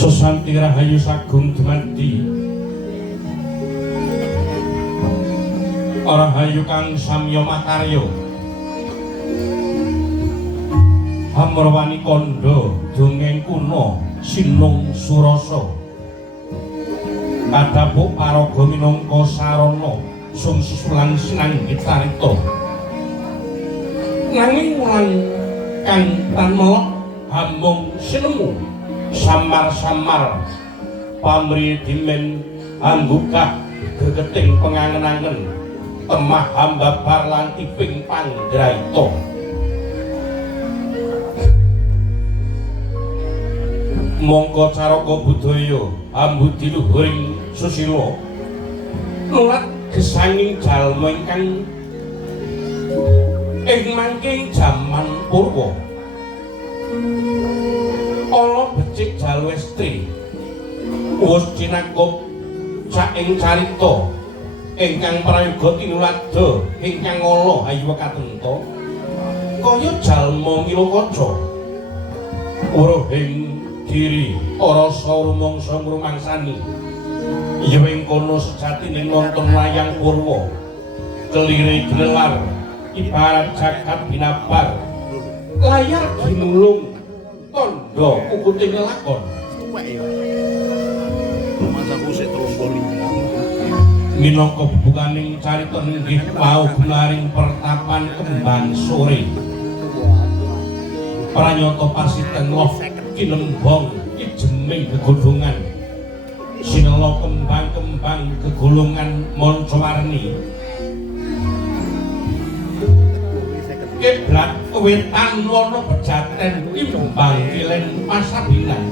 Susanti Rahayu Sagung Dumadi Rahayu Kang Samya Makarya Amrawani Kandha dongeng kuna Sinung Surasa kadhapuk paraga minangka sarana sumsulan sinanggit carita nanging wulan kang tanmelok hamung sinemu samar-samar pamri dimen anggukah gegeting pengangen-angen temah hambabar lan tiping panggraita mongko caraka budaya ambudi luhuring susila nulat gesanging jalma ingkang ing mangking jaman purwa ala becik jalwestri wis cinakup saking carita ingkang prayoga tinulada ingkang ala ayu katenta kaya jalma Ngilokaca uruhing diri rasa rumangsa ngrumangsani ya ing kono sejatine nonton layang purwa kelire glelar ibarat jagat binabar layar ginulung tondo ukuting lakon minangka bukaning carita inggih paugenaring pertapan kembang sore pranyata pasiten loh kinembong ijeming gegodhongan sinela kembang-kembang gegolongan mancawarni kiblat wetan wana pejaten imbang kilen pasabinan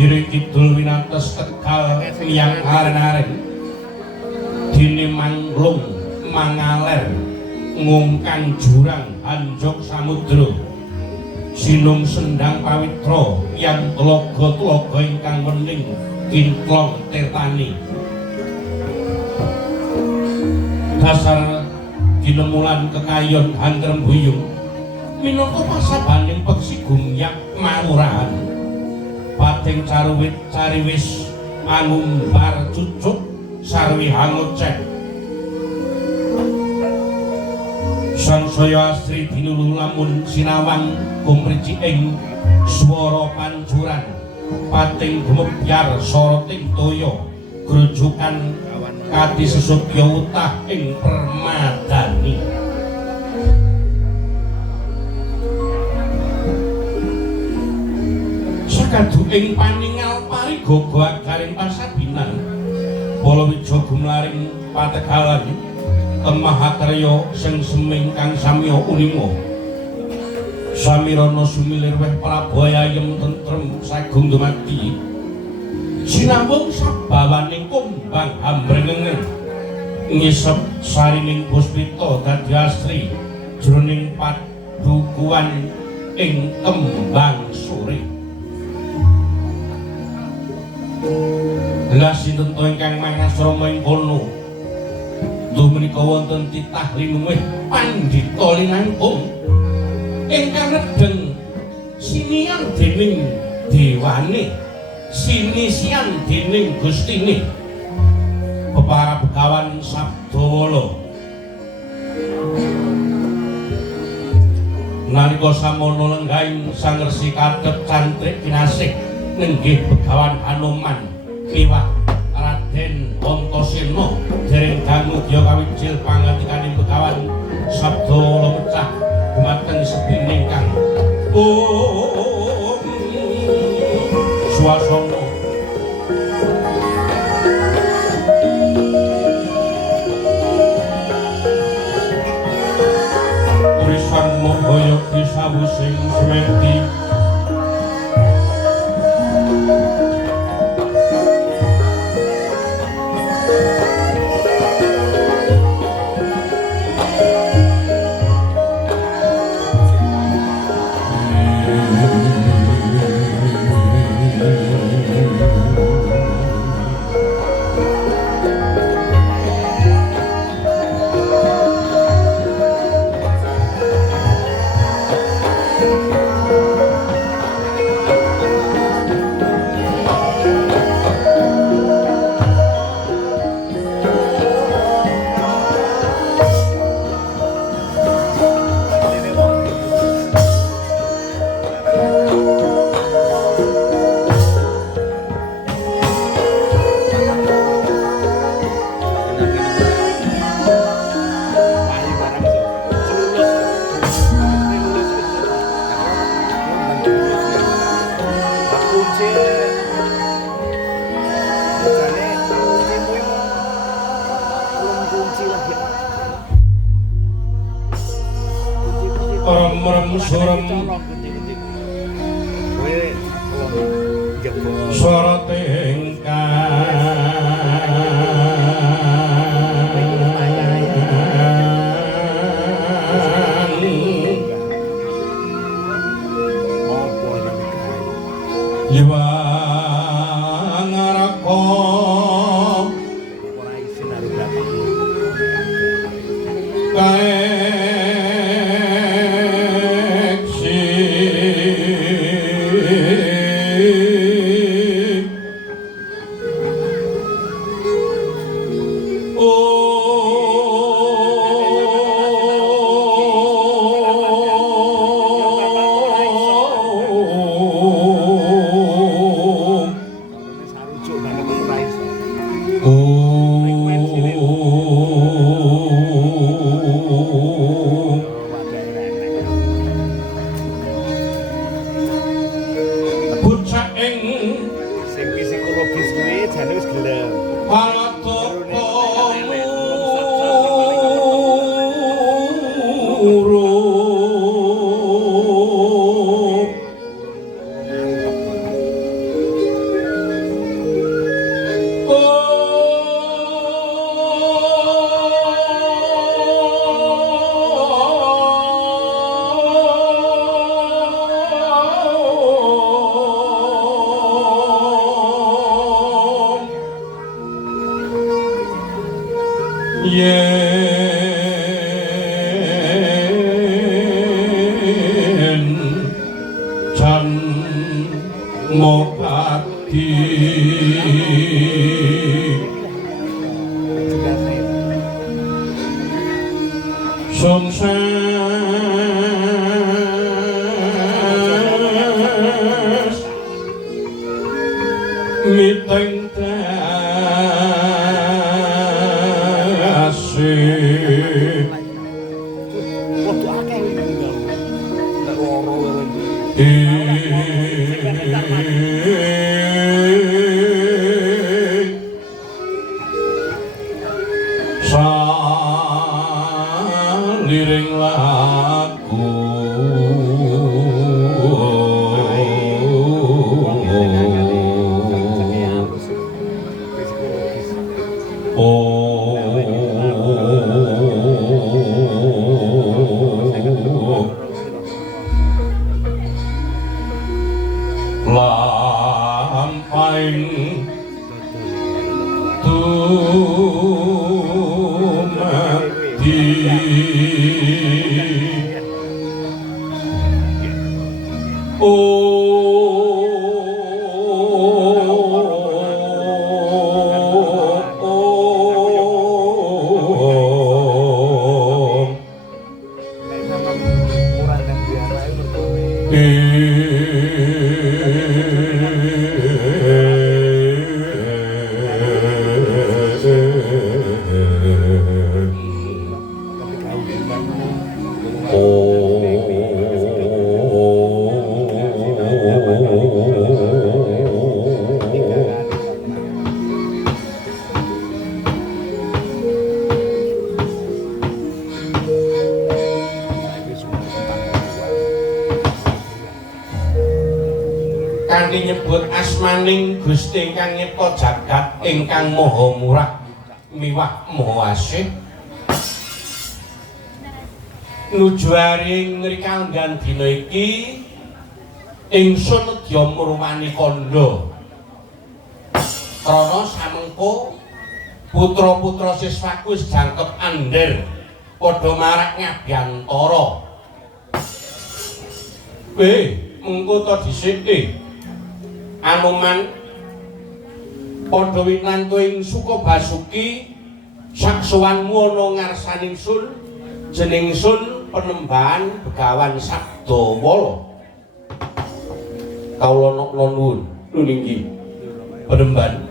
iri kidul winates Tegal miyang aren-aren dene manglung mangaler ngungkang jurang anjok samudra sinung sendang pawitra yang telaga-telaga ingkang wening kintlong tirtani dasar ginemulan kekayon hantrem buyung minangka pasabaning peksi gumyak mawurahan pating caruwit cariwis angumbar cucuk sarwi hangocek sansaya asri binulu lamun sinawang kumrici ing swara pancuran pating gumepyar soroting toya grujukan kadi sesudya utah ing permadani kadu ing paningal parigaga agaring pasabinan Palawija gumlaring pategalan Temahakarya sing seming kang samya unima samirana sumilir weh Prabowo ayem tentrem sagung dumadi sinambung sabawaning kumbang ambrengengen ngisep sarining puspita dadi asri jroning padukuhan ing kembang sore Lah sinten to ingkang mangasrama ing kono Duh menika wonten titah linuwih pandhita linangkung ingkang nedeng sinian dening dewane sinisian dening gustine Para Begawan Sabdawala nalika samono lenggahing sang resi kadhep cantrik kinasih nenggih Begawan Hanuman piwah Raden Antasena dereng dangu dya kawijil pangantikaning Begawan Sabdawala mecah dumateng sepining kang swasana Trisan Mahaya disawusing sementi maing kanthi nyebut asmaning Gusti ingkang nyipta jagat ingkang maha murah miwah maha asih nuju aring ngrikanggan dina iki ingsun nedya murwani kandha krana samengko putra-putra siswaku wis jangkep andher padha marak ngabyantara mengko to dhisik Anoman padha winantu ing Sukabasuki saksowanmu ana ngarsaning sun jeneng sun Penembahan Begawan Sabdawala kawula nuwun niki Penembahan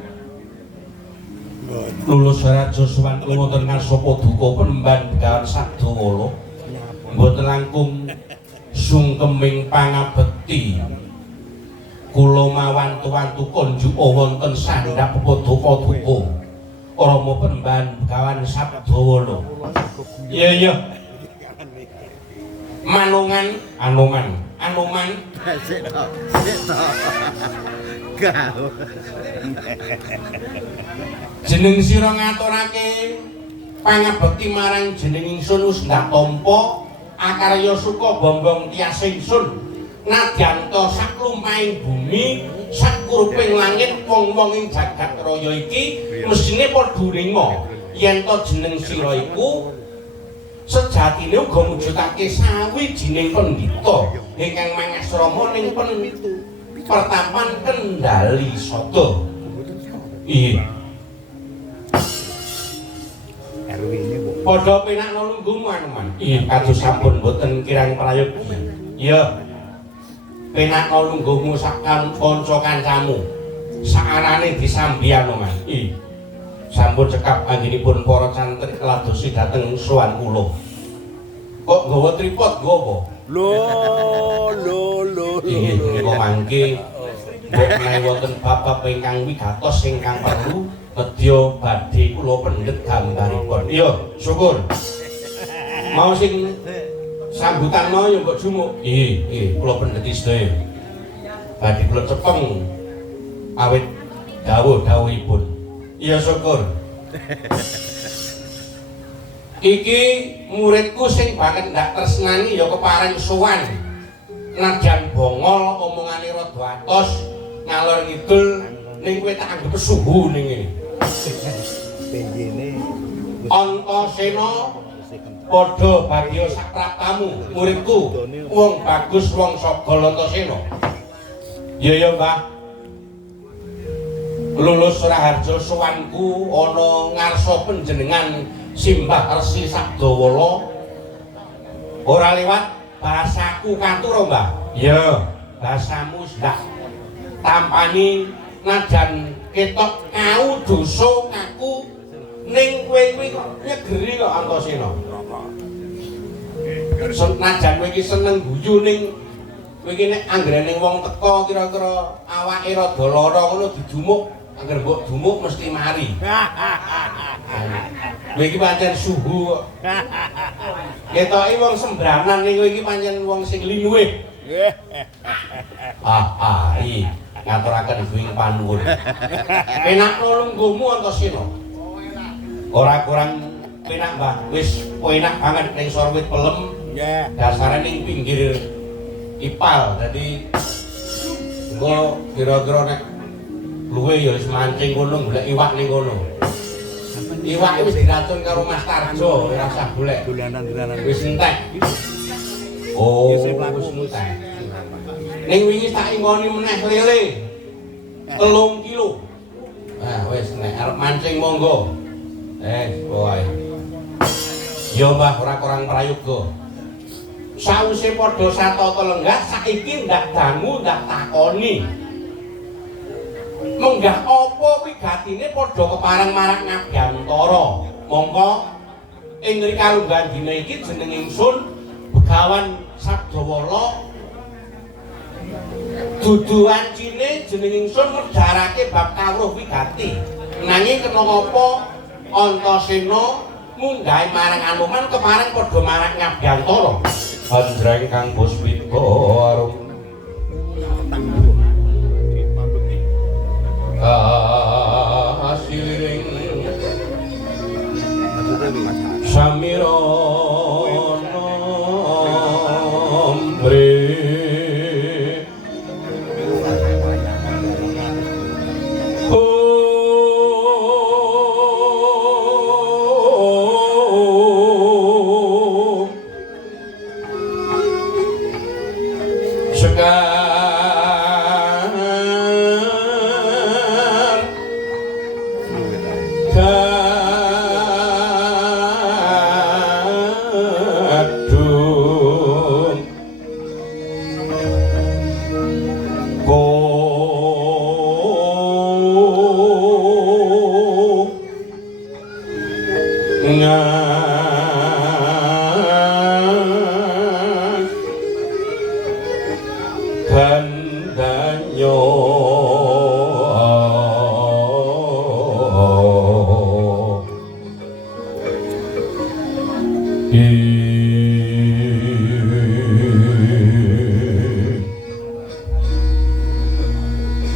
lulus raja sowan wonten ngarsa paduka Penembahan Begawan Sabdawala mboten langkung sungkeming pangabekti kula mawantu-wantu konjuk wonten sandhap paduka Rama Penembahan Begawan Sabdawala. Iya Manungan Anoman sik to jeneng sira ngaturake pangabekti marang jeneng ingsun wis ndak tampa akarya suka bombong tias ingsun nadyanto saklumpahing bumi sakuruping langit wong-wong ing jagat raya iki mesine padha ringa yen to jeneng sira iku sejatine uga mujudake sawijining pendhita ingkang mangasrama ning pertapan Kendali Sada. Iya. Padha penak nulunggumu Anoman. Iya, kados sampun boten kirang prayogi. Iya. Penak nulunggumu sakan kanca kancamu. Saarane disambi Anoman. Iya. Sampun cekap anggenipun para cantrik keladosi dhateng sowan kula. Kok nggawa tripod nggo apa? Lho. Inggih menika mangke mbok menawi wonten bab-bab ingkang wigatos ingkang perlu nedya badhe kula pendhet gambaripun. Iya, syukur. Mau sing sambutan mau ya mbok jumuk. Nggih, kula pendheti sedaya. Badhe kula cepeng awit dawuh-dawuhipun. Iya, syukur. Iki muridku sing banget ndak tresnani ya kepareng sowan. Nadyan bongol omongane rada atos ngalor ngidul ning kowe tak anggap suhu ning ngene. Penjene Antasena padha bagya sapraptamu muridku wong bagus wong Sagala Antasena. Iya Mbah. Lulus Raharja sowanku ana ngarsa panjenengan Simbah Resi Sabdawala ora liwat bahasaku katur Mbah. Iya, bahasamu ndak tampani najan ketok kau dosa ngaku ning kowe kuwi kok nyegeri kok Antasena. Najan kowe iki seneng guyu ning kowe iki nek anggrene wong teka kira-kira awake rada lara ngono didumuk, angger mbok dumuk mesti mari. Kowe iki pancen suhu kok. Ketoke wong sembranan ning kowe iki pancen wong sing linuwih. Iya. Ngaturaken ing panuwun. Penak nulunggumu Antasena. Ora kurang penak Mbah, wis penak banget ning Sorwit Pelem. Nggih. Dasare ning pinggir ipal. Dadi engko kira-kira nek luwe ya wis mancing kono golek iwak ning kono. Iwak wis diracun karo Mas Tarjo, ora usah golek. Dolanan-dolanan Wis entek. Oh, wis entek. Ning wingi tak ingoni meneh lele. 3 kilo. Nah, wis nek arep mancing monggo. Wae. Ya Mbah ora kurang prayoga. Sawise padha satata lenggah saiki ndak dangu ndak takoni. Menggah apa wigatine padha kepareng marang Ngabyantara. Mongko ing rikalunggan dina iki jeneng ingsun Begawan Sabdawala. Dudu wancine jeneng ingsun medharake bab kawruh wigati. Nanging kena apa Antasena munggahe marang Anoman kepareng padha marang Ngabyantara. Andreng kang puspita arum asiring samirana mre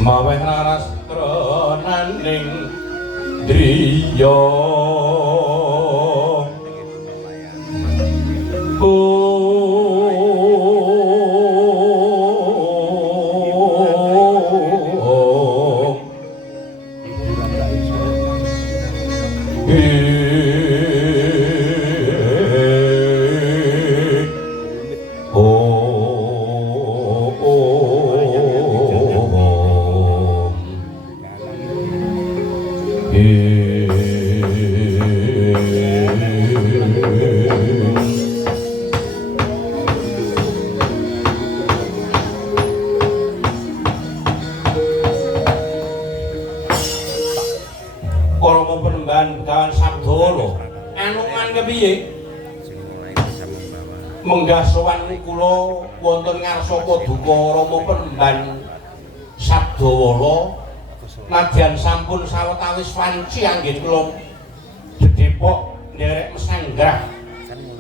maweh rarastra naning driya menggah sowan kula wonten ngarsa Paduka Rama Penemban Sabdawala nadyan sampun sawetawis wanci anggen kula dedhepok nderek mesanggrah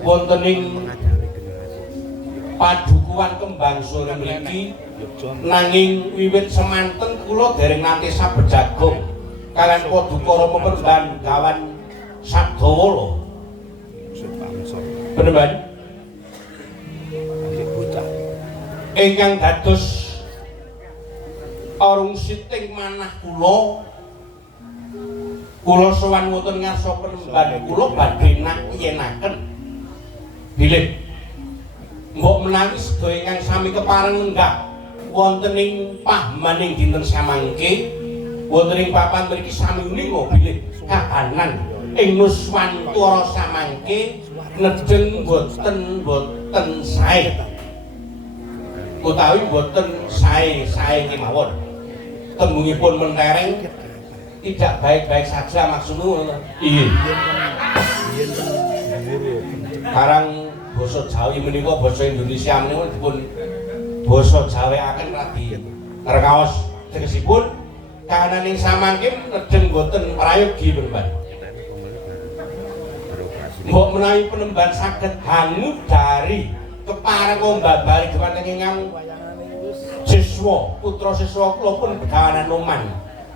wonten ing padukuhan kembang sore mriki nanging wiwit semanten kula dereng nate sabejagong kaliyan Paduka Rama Penemban Gawan Sabdawala Penemban ingkang dados arung siting manah kula sowan wonten ngarsa Penemban kula badhe yenaken bilih mbok menawi sedaya ingkang sami kepareng lenggah wonten ing pahmaning dinten samangke wonten ing papan mriki sami uninga bilih kahanan ing nuswantara samangke nedeng boten sae utawi boten sae kemawon tembungipun mentereng tidak baik-baik saja maksudnya iya karang basa Jawi menika basa Indonesia menika dipun basa Jawiaken radi rekaos tegesipun kahanan ing samangke nedeng boten prayogi Penemban mbok menawi Penemban saged hangu dari kepareng mbabari dhumateng ingkang siswa putra siswa kula pun Begawan Anoman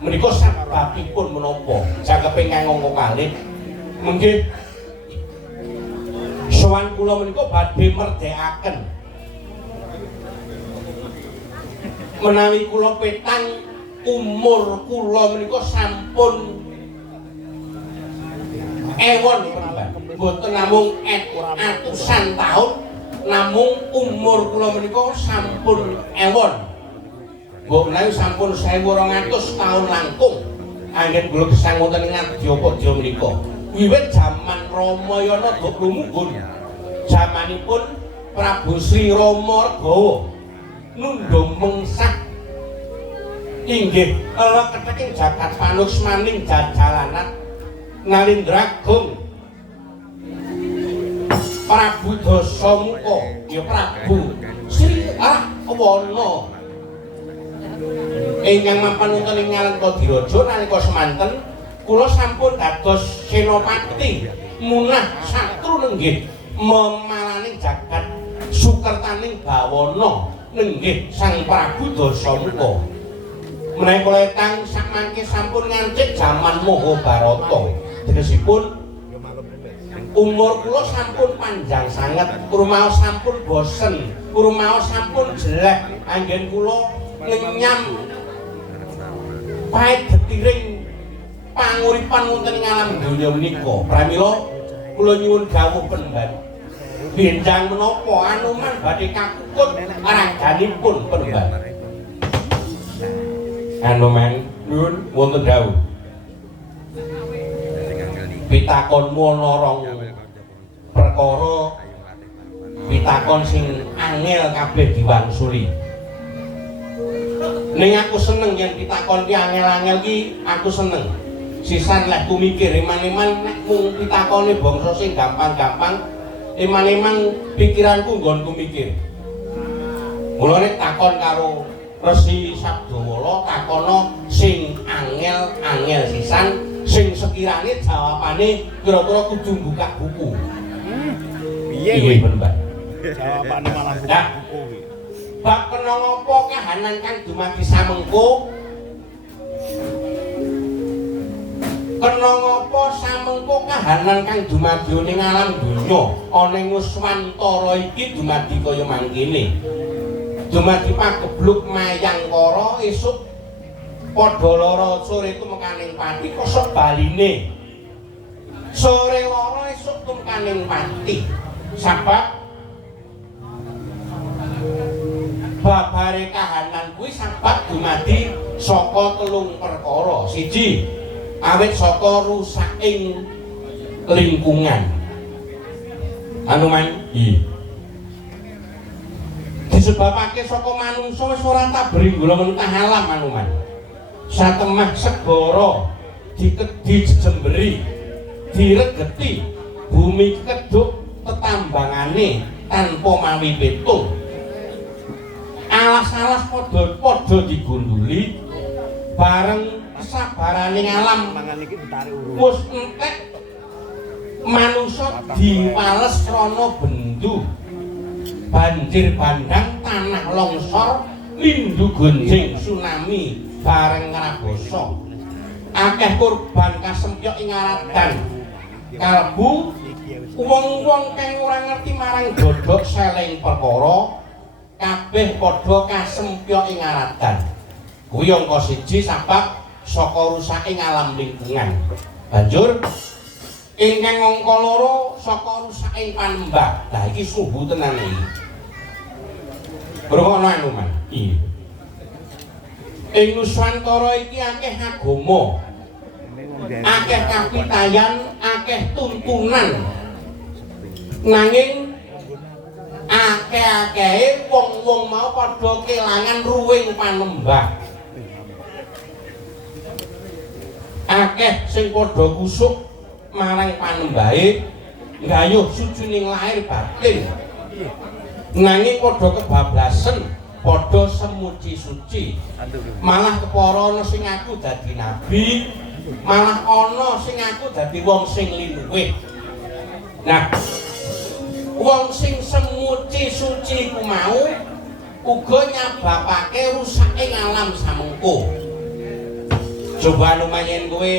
menika sababipun menapa cakeping nganggo kalih mungkin sowan kula menika badhe merdekaken menawi kula petang umur kula menika sampun ewon pemban. Mboten namung atusan taun, namung umur kula menika sampun ewon. Mbok menawi sampun 1200 taun langkung anggen kula gesang wonten ing Ngadya menika. Wiwit jaman Ramayana dok lumuhun. Jamanipun Prabu Sri Rama Regawa nundung mengsah inggih keteking jagat panusmaning jajalanan Nalindragung Prabu Dasamuka ya Prabu Sri Rahwana ingkang mapan wonten ing Ngalendradiraja nalika semanten kula sampun dados senopati munah satru nenggih memalaning jagat sukertaning bawana nenggih Sang Prabu Dasamuka. Menawi kula etang sakmangke sampun ngancik jaman Mahabharata. Tegesipun umur kula sampun panjang sanget, rumaos sampun bosen, rumaos sampun jelek, anggen kula ngenyam pahit getiring panguripan wonten ing alam donya menika. Pramila kula nyuwun dawuh pemban. Benjang menapa Anoman badhe kakukut raganipun pemban. Anoman nuwun wonten dawuh. Pitakonmu ana rong perkara pitakon sing angel kabeh diwangsuli. Ning aku seneng yen pitakon ki angel-angel ki aku seneng. Sisan lek ku mikir eman-eman nek mung pitakone bangsa sing gampang-gampang eman-eman pikiranku nggonku mikir. Mulane takon karo Resi Sabdawala takono sing angel-angel sisan sing sekirane jawabane kira-kira kudu buka buku. Piye kuwi, Mbak? Jawabane malah buka buku kuwi. Bab kena ngopo kahanan kang dumadi samengko? Kena ngopo samengko kahanan kang dumadi ning alam donya ana ing Nuswantara iki dumadi kaya mangkene. Dumadi pagebluk mayangkara esuk padha lara sore tumekaning pati kosok baline. Sore lara esuk tumekaning pati. Sabab babare kahanan kuwi sabab dumadi saka telung perkara. Siji, awit saka rusaking lingkungan. Anoman disebabake saka manungsa wis ora tabringgula mentah alam Anoman. Satemah segara dijemberi, diregeti, bumi keduk tetambangane tanpa mawi pitung. Alas-alas padha digunduli bareng kesabarane alam wis entek manungsa diwales rana bendu. Banjir bandang, tanah longsor, lindu gonjing, tsunami bareng ngrabosa. Akeh korban kasempyok ing aratan. Kalbu wong-wong kang ora ngerti marang dodok seleng perkara kabeh padha kasempyok ing aratan. Kuwi angka siji sabab saka rusaking alam lingkungan. Banjur ingkang angka loro saka rusaking panembah. Lah iki suhu tenan iki. Berkono Anoman. Iya. Ing Nuswantara iki akeh agama. Akeh kapitayan, akeh tuntunan. Nanging akeh-akehe wong-wong mau padha kelangan ruwing panembah. Akeh sing padha kusuk marang panembahe nggayuh sujuning lahir batin. Nanging padha kebablasen, padha semuci suci. Malah kepara ana sing aku dadi nabi, malah ana sing aku dadi wong sing linuwih. Nah, wong sing semuci suci ku mau uga nyababake rusaking alam samengko. Coba lumayan kowe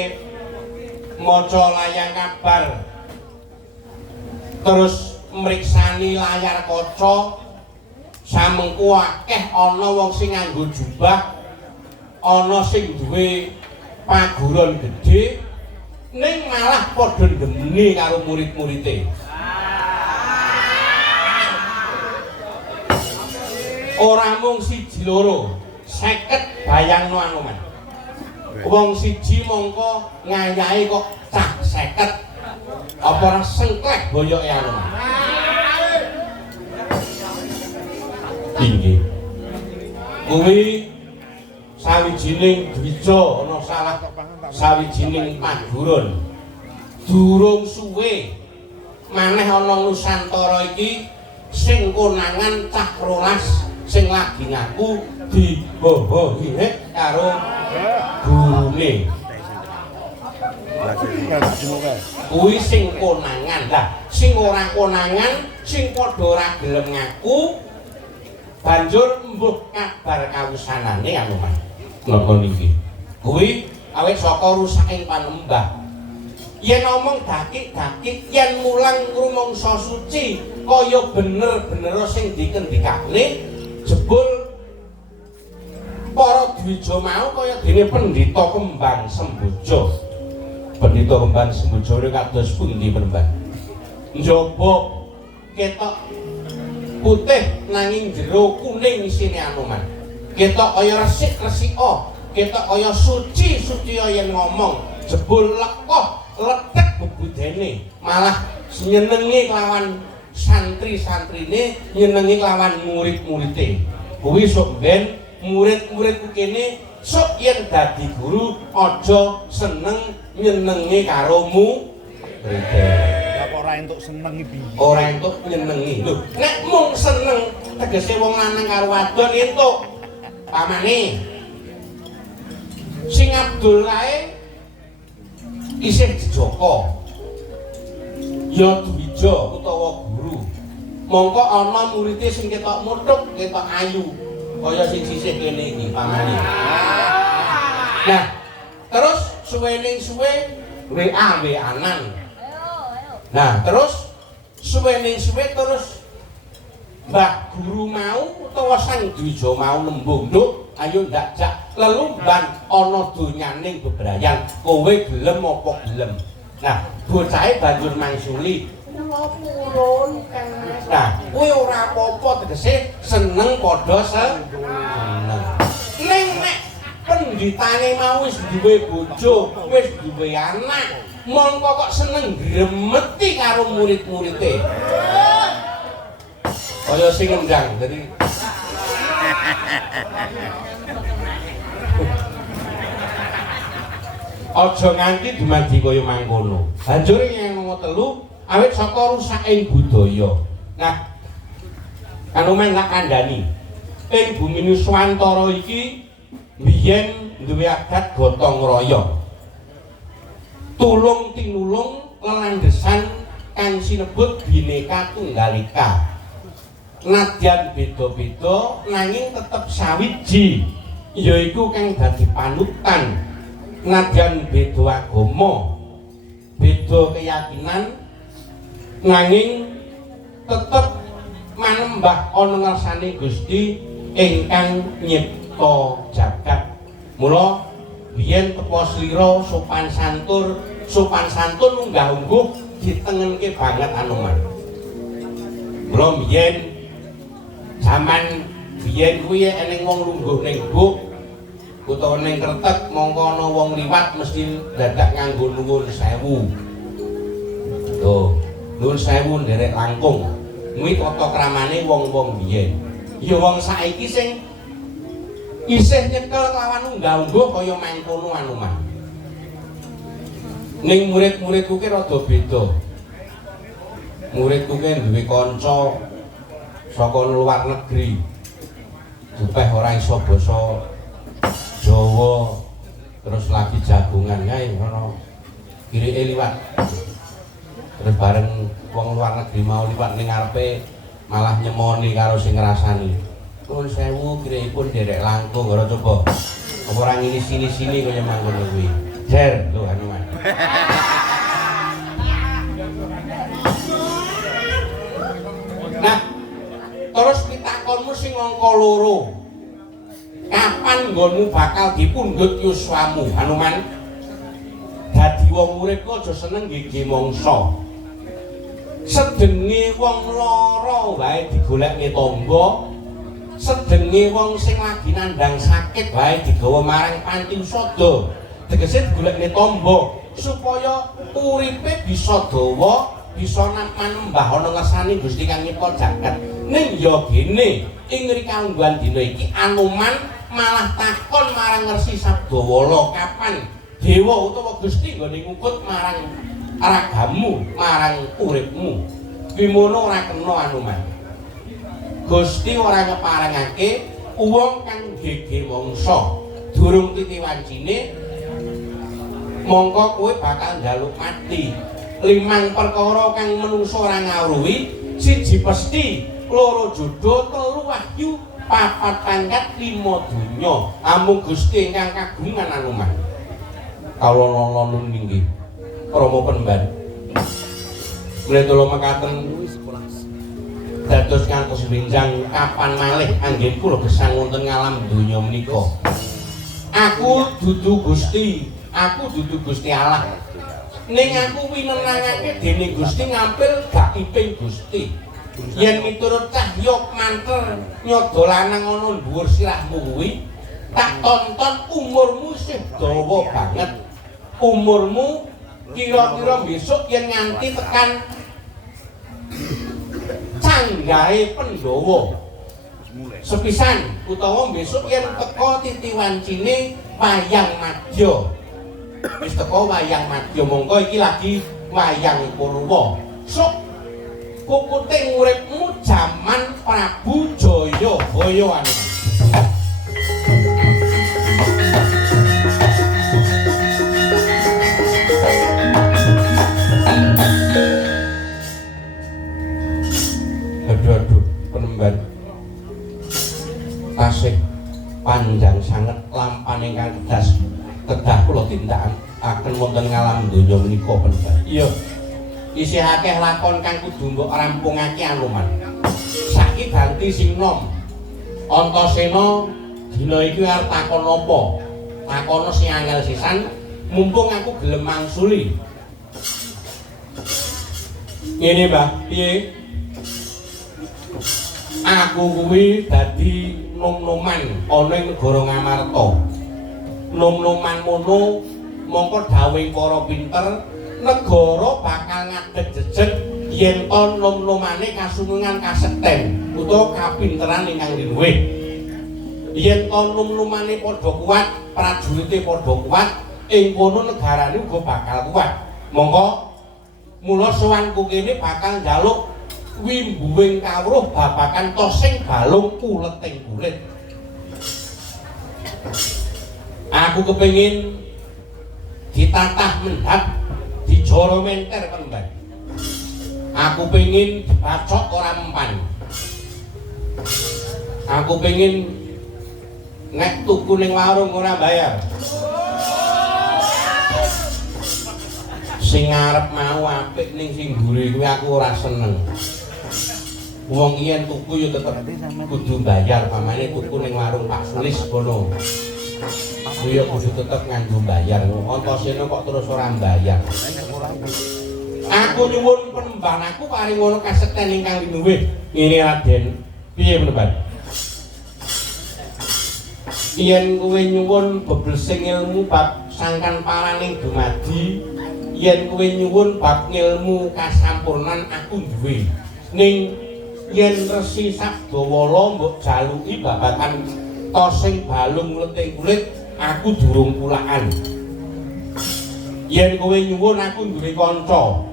maca layang kabar terus mriksani layar kaca samengko akeh ana wong sing nganggo jubah ana sing duwe paguron gedhe ning malah padha ndemeni karo murid-muride. Ora mung siji loro, 50 bayangno Anoman. Wong siji mongko ngayahi kok cah 50. Apa ora sengklek boyoke Anoman? Inggih. Kuwi sawijining dwija ana salah sawijining paguron. Durung suwe maneh ana Nusantara iki sing konangan cah 12 sing lagi ngaku dibobohi karo gurune. Kuwi sing konangan. Lah sing ora konangan, sing padha ora gelem ngaku banjur mbuh kabar kawusanane Anoman. Napa niki? Kuwi awit saka rusaking panembah. Yen omong dakik-dakik, yen mulang rumangsa suci kaya bener-bener sing dikendikane jebul para dwija mau kaya dene Pendhita Kembang Semboja. Pendhita Kembang Semboja kados pundi Mbah? Njaba ketok putih nanging jero kuning isine Anoman. Ketok kaya resik-resika, ketok kaya suci-suci yen ngomong, jebul lekoh letek bebudene, malah nyenengi lawan santri-santrine, nyenengi lawan murid-muride. Kuwi sok ben murid-muridku kene sok yen dadi guru aja seneng nyenengi karo murid. Ora entuk seneng iki. Ora entuk nyenengi. Lho, nek mung seneng tegese wong lanang karo wadon entuk. Pamane sing Abdul kae isih dijoko. Ya dwija utawa guru. Mongko ana murid sing ketok muthuk, ketok ayu. Kaya sing sisih kene iki pamane. Nah, terus suwene suwe WA-anan. Nah, terus suwene suwe terus Mbah guru mau utawa sang dwija mau nembung, "Nduk, ayo ndak jak lelumban ana donyaning bebrayan. Kowe gelem apa gelem?" Nah, bocahe banjur mangsuli, "Kula purun, Kang Mas." Nah, kuwi ora apa-apa tegese seneng padha seneng. Ning nek pendhitane mau wis duwe bojo, wis duwe anak, mongko kok seneng gremeti karo murid-muride. Kaya sing ngendang dadi aja nganti dumadi kaya mangkono. Banjur yang nomor 3 awit saka rusaking budaya. Nah, Anoman tak kandhani. Ing bumi Nuswantara iki biyen duwe adat gotong royong. Tulung tinulung lelandhesan kang sinebut Bhinneka Tunggal Ika. Nadyan beda-beda nanging tetep sawiji, yaiku kang dadi panutan. Nadyan beda agama, beda keyakinan, nanging tetep manembah ana ngersane Gusti ingkang nyipta jagat. Mula biyen tepa slira sopan santun unggah-ungguh ditengenke banget Anoman. Mula biyen zaman biyen kuwi eneng wong lungguh ning buk utawa ning kretek mongko ana wong liwat mesti dadak nganggo nuwun sewu. Tuh, nuwun sewu nderek langkung. Kuwi tata kramane wong-wong biyen. Ya wong saiki sing isih nyekel lawan unggah-ungguh kaya mangkono Anoman. Ning murid-muridku ki rada beda. Muridku ki duwe kanca saka luar negeri. Dupeh ora iso basa Jawa, terus lagi jagungan kae ngono. Kirike liwat. Terus bareng wong luar negeri mau liwat ning ngarepe malah nyemoni karo sing ngrasani. Nuwun sewu kirikipun derek langkung ora coba. Apa ora ngini sini kaya mangkono kuwi. Der lho Anoman. Nah, terus pitakonmu sing angka 2. kapan nggonmu bakal dipundhut yuswamu Hanuman? Dadi wong urip kok aja seneng gege mangsa. Sedenge wong lara wae digolekne tamba, sedenge wong sing lagi nandhang sakit wae digawa marang panti usada. Tegese digolekne tamba supaya uripe bisa dawa, bisa manembah ana ngersane Gusti Kang nyipta jagat. Ning ya gene ing rikangguan dina iki Anoman malah takon marang Resi Sabdawala, kapan dewa utawa Gusti nggone ngukut marang ragamu, marang uripmu. Kuwi mono ora kena Anoman. Gusti ora ngeparengake wong kang gege mangsa durung titiwancine mongko kowe bakal njaluk mati. 5 perkara kang menungsa ora ngawruhi, 1 pesthi, 2 jodho, 3 wahyu, 4 pangkat, 5 donya. Amung Gusti ingkang kagungan Anoman. Kawula nuwun inggih Rama Penemban. Mrentala mekaten dados ngantos benjang kapan malih anggen kula gesang wonten ngalam donya menika. Aku dudu Gusti, aku dudu Gusti Allah. Ning aku winenangake dening Gusti ngampil gaiping Gusti. Yen miturut cahya mantel nyodo lanang ana dhuwur sirahmu kuwi, tak tonton umurmu sih dawa banget. Umurmu kira-kira besok yen nganti tekan canggahe Pandhawa. Sepisan utawa besok yen teka titiwancine wayang madya. Wis teko wayang madya mongko iki lagi wayang Purwa. Sok kukuting uripmu jaman Prabu Jayabaya anu. Aduh Penemban. Tasih panjang sanget lampan ingkang kedah kula tindakan akan wonten ngalam donya menika Penemban. Iya. Isih akeh lakon kang kudu mbok rampungake Anoman. Saiki ganti sing nom. Antasena dina iki arep takon apa? Takono sing angel sisan mumpung aku gelem mangsuli. Ngene, Mbah, piye? Aku kuwi dadi nom-noman ana ing negara Ngamarta. Nom-noman mono mongko dawuhing para pinter negara bakal ngadeg jejeg yen to nom-nomane kasunungan kasekten utawa kapinteran ingkang luwih. Yen to nom-nomane padha kuat, prajurite padha kuat, ing kono negarane uga bakal kuat. Mongko mula sowanku kene bakal njaluk wimbuwing kawruh babakan tosing balung kuleting kulit. Aku kepengin ditatah mendhat dijara menter Penemban. Aku pengin dibacok ora mempan. Aku pengin nek tuku ning warung ora bayar. Sing arep mau apik ning sing mburi kuwi aku ora seneng. Wong yen tuku ya tetep kudu bayar, pamane tuku ning warung Pak Sulis kono. Ya kudu tetep nganggo bayar. Antasena kok terus ora bayar. Aku nyuwun Penemban aku paring ngono kasekten ingkang luwih. Ngene Raden, piye Penemban? Yen kowe nyuwun bebelsing ilmu bab sangkan paraning dumadi, yen kowe nyuwun bab ilmu kasampurnan aku duwe. Ning yen Resi Sabdawala mbok jaluki babagan tosing balung leting kulit, aku durung kulaan. Yen kowe nyuwun aku duwe kanca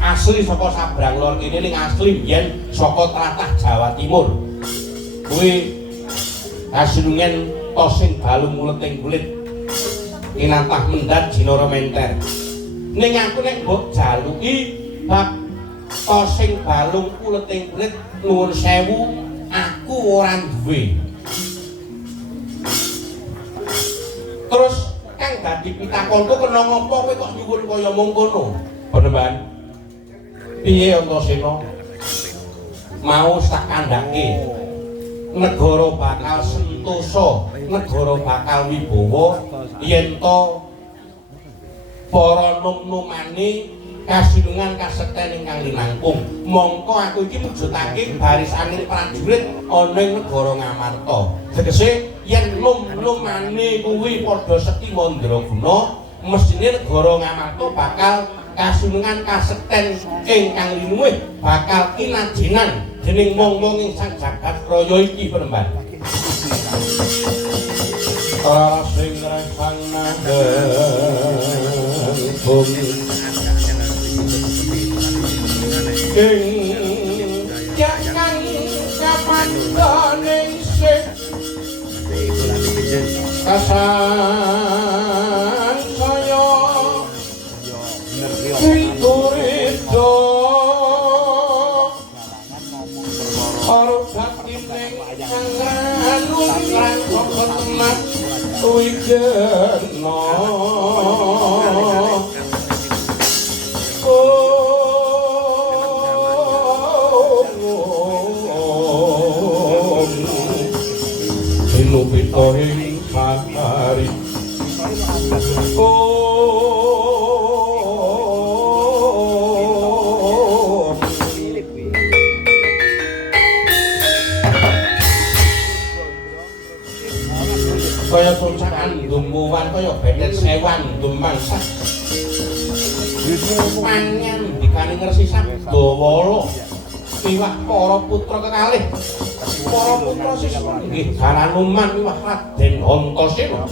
asli saka Sabrang Lor kene ning asli yen saka tlatah Jawa Timur. Kuwi kasunungan tosing balung leting kulit kinatah mendhat jinara menter. Ning aku nek mbok jaluki bab tosing balung kuleting kulit nuwun sewu aku ora duwe. Terus kang dadi pitakonku kena ngopo kowe kok nyuwun kaya mengkono? Penemban. Piye Antasena? Mau tak kandhake. negara bakal sentosa, negara bakal wibawa yen to para nom-nomane kasinungan kasekten ingkang linangkung. Mongko aku iki mujudake barisaning prajurit ana ing negara Ngamarta. Tegese yen nom-nomane kuwi padha sekti mandraguna, mesine negara Ngamarta bakal kasunungan kasekten ingkang linuwih bakal kinajenan dening wong-wong ing sak jagat raya iki penemban. Ora sing resana bumi ing jangan kapandhane sing kasan saya Witurito Oro bakti ning anu lan kotemat widena Inupito ing matahari kaya socakan dumuwan kaya bedet sewan dumangsa panyan dikani ngersi sabdawala piwak para putra kekalih para putra siswa nggih Hanoman piwak Raden Antasena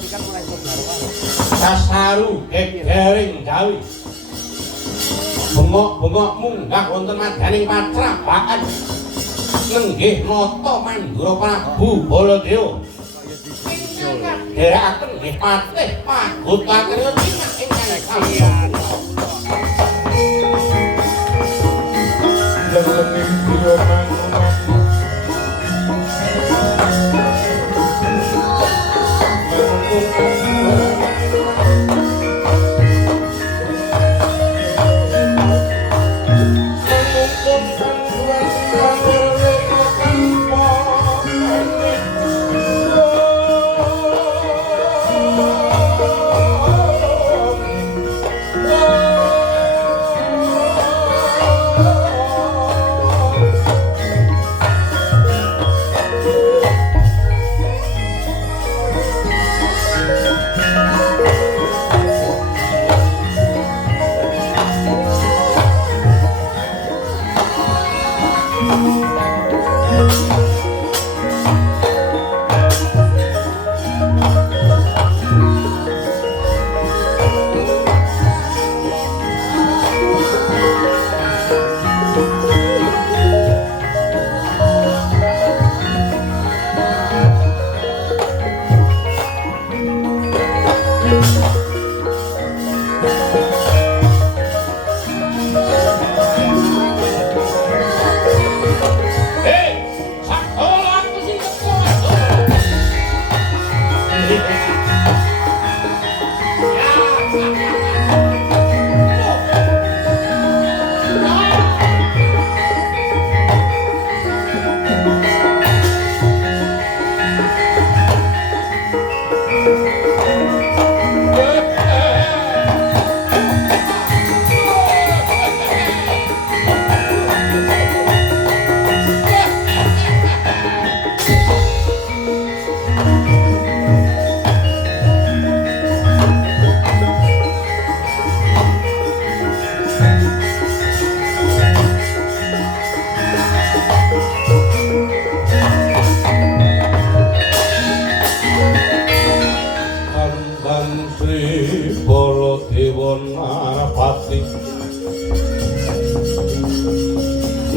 Sasaru gegering gawe bengok-bengok munggah wonten madaning patrabakan nenggih nata Mandura Prabu Baladewa derekaken nggih patih pagutaken tinak ingkang sampun leleng biro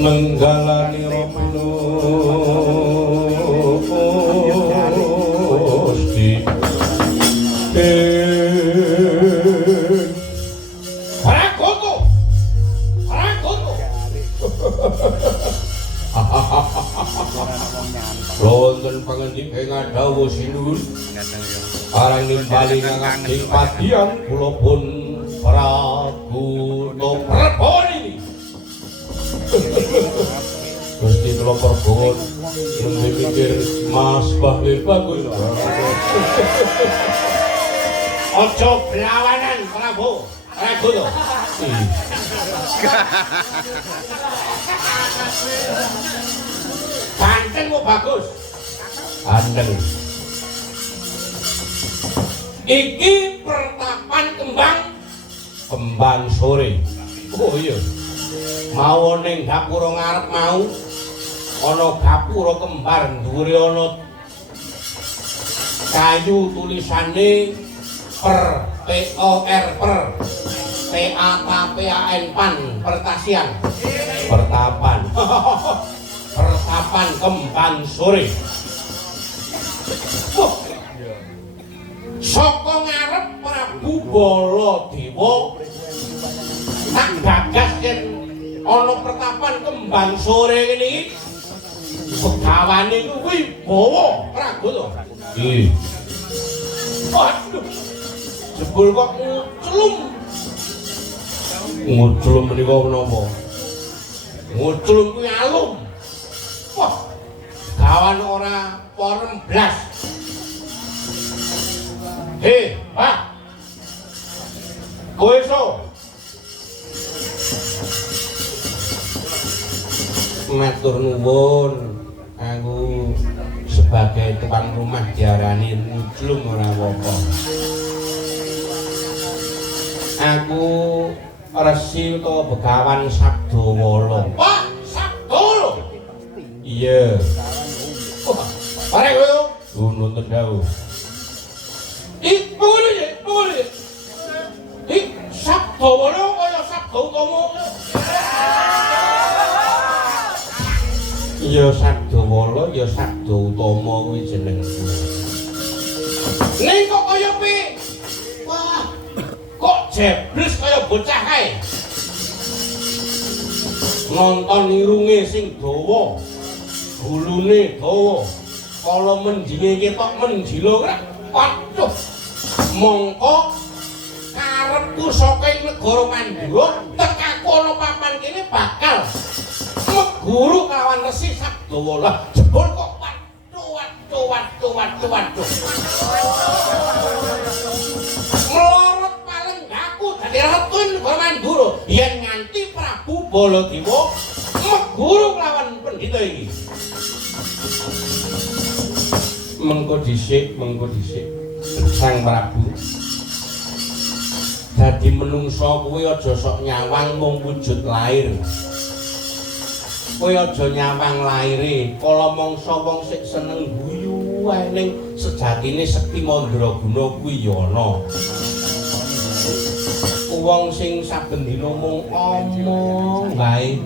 nenggalani Romano Gusti Pragoto wonten pangendika ngadhawuh sinuwun arang nimbali nganging padian kula pun Pragoto Praboni Gusti kula perbon nembe mikir Mas Bahlil bagus. Aja belawanan Prabu. Prabu to. Bantengmu bagus. Andeng. Iki pertapan kembang sore. Oh iya. Mau ning gapura ngarep mau ana gapura kembar dhuwure ana kayu tulisane per POR per PATPAN pan pertasian pertapan pertapan kembang sore. Saka ngarep Prabu Baladewa tak gagas yen ana pertapan kembang sore ngene iki begawane kuwi bawa Prabu to. Nggih. Waduh. Jebul kok nguclum. Nguclum menika menapa? Nguclum kuwi alum. Wah. Gawan ora porem blas. Hei, Pak. Kowe so. Matur nuwun. Aku sebagai tukang rumah diarani nguclum ora apa-apa. Aku resi utawa begawan Sabdawala. Pak, Sabdawala. Iya. Bareng kowe. Nuntun dawuh. Boleh. Sabdawala kaya Sabdautama. Ya Sabdawala ya Sabdautama kuwi jenengku. Ning kok kaya pi? Wah. Kok jebles kaya bocah kae. Nonton irunge sing dawa. Gulune dawa. Kala mendhinge ketok menjilo rek. Waduh. Mongko karepku saka negara Mandura tekaku ana papan kene bakal meguru kelawan Resi Sabdawala. Jebul kok waduh. Melorot palenggaku dadi retun negara Mandura yen nganti Prabu Baladewa meguru kelawan pendhita iki. Mengko dhisik Sang Prabu. Dadi menungsa kuwi aja sok nyawang mung wujud lair. Kowe aja nyawang laire, kala mangsa wong sing seneng guyu wae ning sejatine Sekti Mandraguna kuwi ya ana. Wong sing saben dina mung omong wae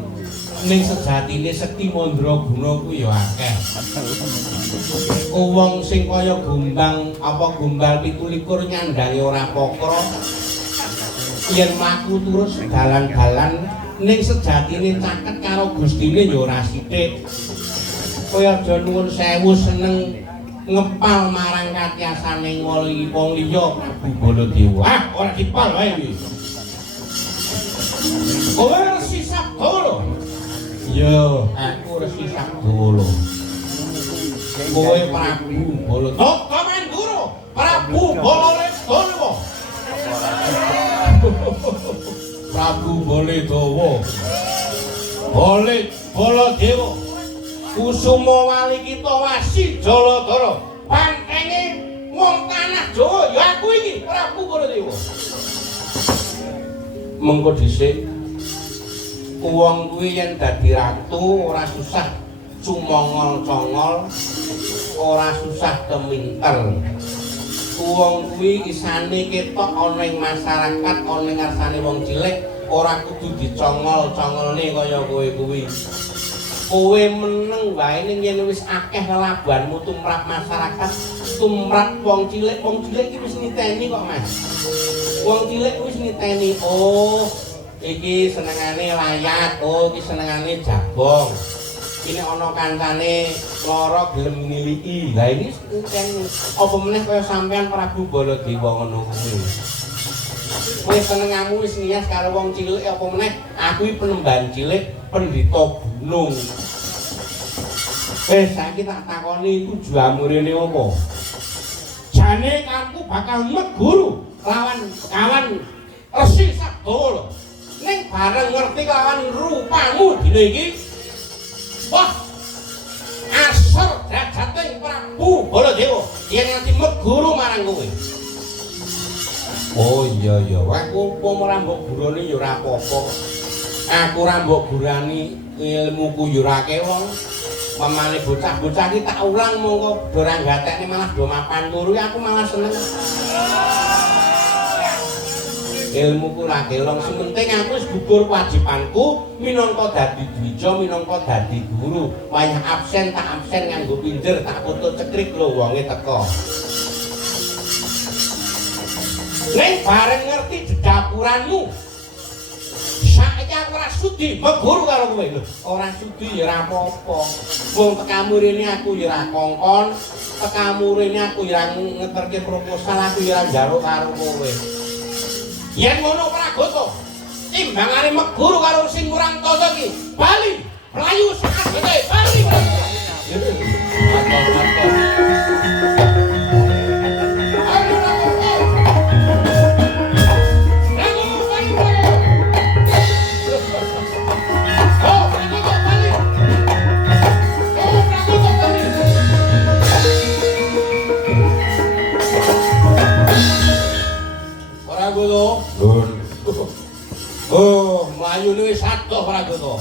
ning sejatine Sekti Mandraguna kuwi ya akeh. Wong sing kaya Gombang apa Gombal 17 nyandangi ora pokro. Yen mlaku terus dalan-dalan ning sejatine caket karo Gustine ya ora sithik. Kowe aja nuwun sewu seneng ngepal marang katyasane wong liya Prabu Baladewa. Ah, ora dipal wae iki. Kowe Resi Sabdawala. Yo, aku Resi Sabdawala. Kowe Prabu Baladewa. Mandura, Prabu Baladewa. Prabu Baladewa. Baladewa. Kusuma wali kita Wasi Jaladara. Pantenge wong tanah Jawa ya aku iki Prabu Baladewa. Mengko dhisik wong kuwi yen dadi ratu ora susah cumongol-congol, ora susah keminter. Wong kuwi isane ketok ana ing masyarakat, ana ing ngarsane wong cilik, ora kudu dicongol-congolne kaya kowe kuwi. Kowe meneng wae ning yen wis akeh lelabuhanmu tumrap masyarakat, tumrap wong cilik iki wis niteni kok, Mas. Wong cilik wis niteni, oh, iki senengane layat, oh, iki senengane jabong. Ini ana kancane lara gelem ngiliki. Lah iki niteni. Apa meneh kaya sampean Prabu Baladewa ngono kuwi. Kowe senengamu wis nias karo wong cilik apa meneh aku iki penemban cilik pendhita gunung. Saiki tak takoni tujuanmu rene apa? Jane aku bakal meguru lawan kawan Resi Sabdawa. Ning bareng ngerti lawan rupamu dina iki. Wah. Asor drajating Prabu Baladewa yen nganti meguru marang kowe. Oh iya aku ora mbok gurani ya ora apa-apa. Aku ora mbok gurani ilmuku ya ora kewong. Pamane bocah-bocah iki tak ulang mongko do ora gatekne malah do mapan turu aku malah seneng. Ilmuku ora kelong sing penting aku wis gugur kewajibanku minangka dadi dwija minangka dadi guru. Wayah absen tak absen nganggo pinjer tak foto cekrik lho wonge teko. Ning bareng ngerti jedapuranmu. Saiki aku ora sudi meguru karo kowe lho. Ora sudi ya ora apa-apa. Wong tekamu rene aku ya ora kongkon, tekamu rene aku ya ngeterke proposal aku ya ora njaluk karo kowe. Yen ngono Pragoto, timbangane meguru karo sing kurang tata iki. Bali, mlayu sakabete, bali. Oh, mlayune wis adoh Pragoto.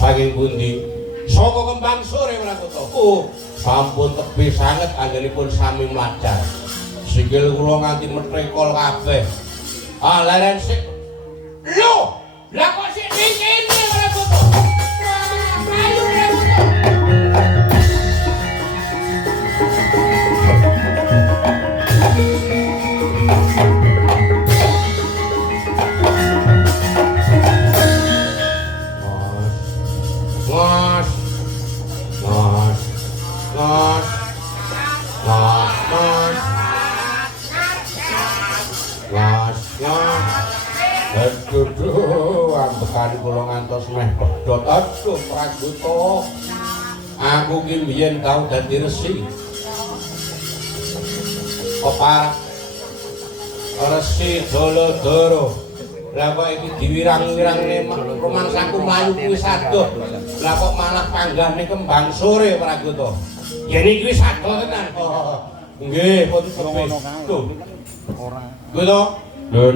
Saking pundi? Saka Kembang Sore Pragoto. Oh, sampun tebih sanget anggenipun sami mlajar. Sikil kula nganti metrekol kabeh. Ah, leren sik. Lho, lah kok sik ning kene Pragoto? Mlayu Pragoto. Aduh, ambekan kula ngantos meh pedhot. Aduh, Pragoto. Aku ki mbiyen tau dadi resi. Keparak Resi Daladara. Lah kok iki diwirang-wirangne rumangsaku mlayu kuwi sadoh. Lah kok malah panggahne Kembang Sore Pragoto. Yen iki wis sadoh tenan. Nggih, pun sepi. Lho. Ora. Goto. Lho.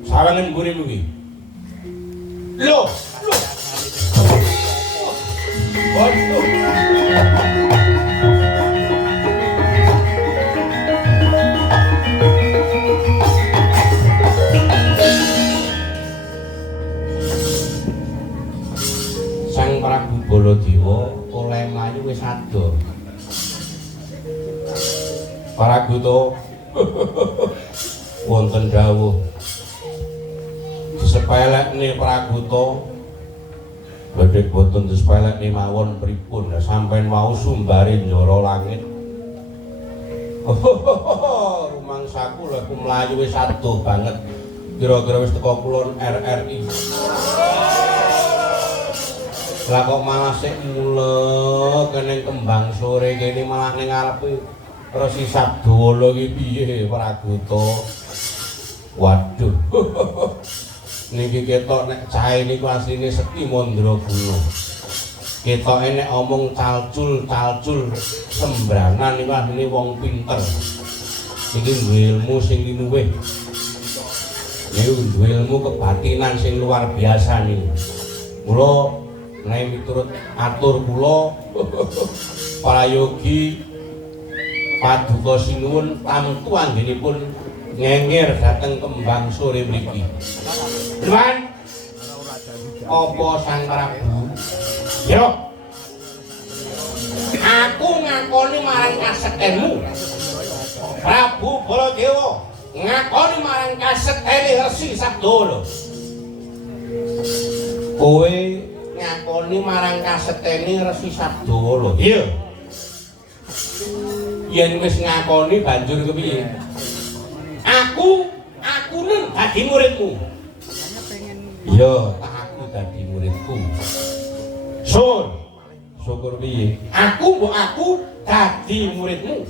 Sawangen mburimu iki. Lho, lho. Waduh. Sang Prabu Baladewa oleh mlayu wis adoh. Pragoto. Wonten dawuh disepelekne Pragoto badhe boten disepelekne mawon pripun sampeyan wau sumbare njara langit. Rumangsaku lha ku mlayu wis adoh banget kira-kira wis teko kulon RRI. Lah kok malah sik mulek kene Kembang Sore kene malah ning ngarepe Resi Sabdawa iki piye Pragoto? Waduh. Niki ketok nek cahe niku asline Sekti Mandraguna. Ketoke nek omong calcul sembranan niku asline wong pinter. Iki duwe ilmu sing linuwih. Niku duwe ilmu kebatinan sing luar biasa niku. Mula nek miturut atur kula prayogi paduka sinuwun tamtu anggenipun ngenger dateng Kembang Sore mriki. Tuan, apa Sang Prabu? Yo, aku ngakoni marang kasektenmu, Prabu Baladewa ngakoni marang kasektene Resi Sabdawa. Kowe ngakoni marang kasektene Resi Sabdawa. Iya. Yen wis ngakoni banjur kepiye? Aku nun dadi muridmu. Iya, tak aku dadi muridku. Sun, Syukur piye? Aku dadi muridmu.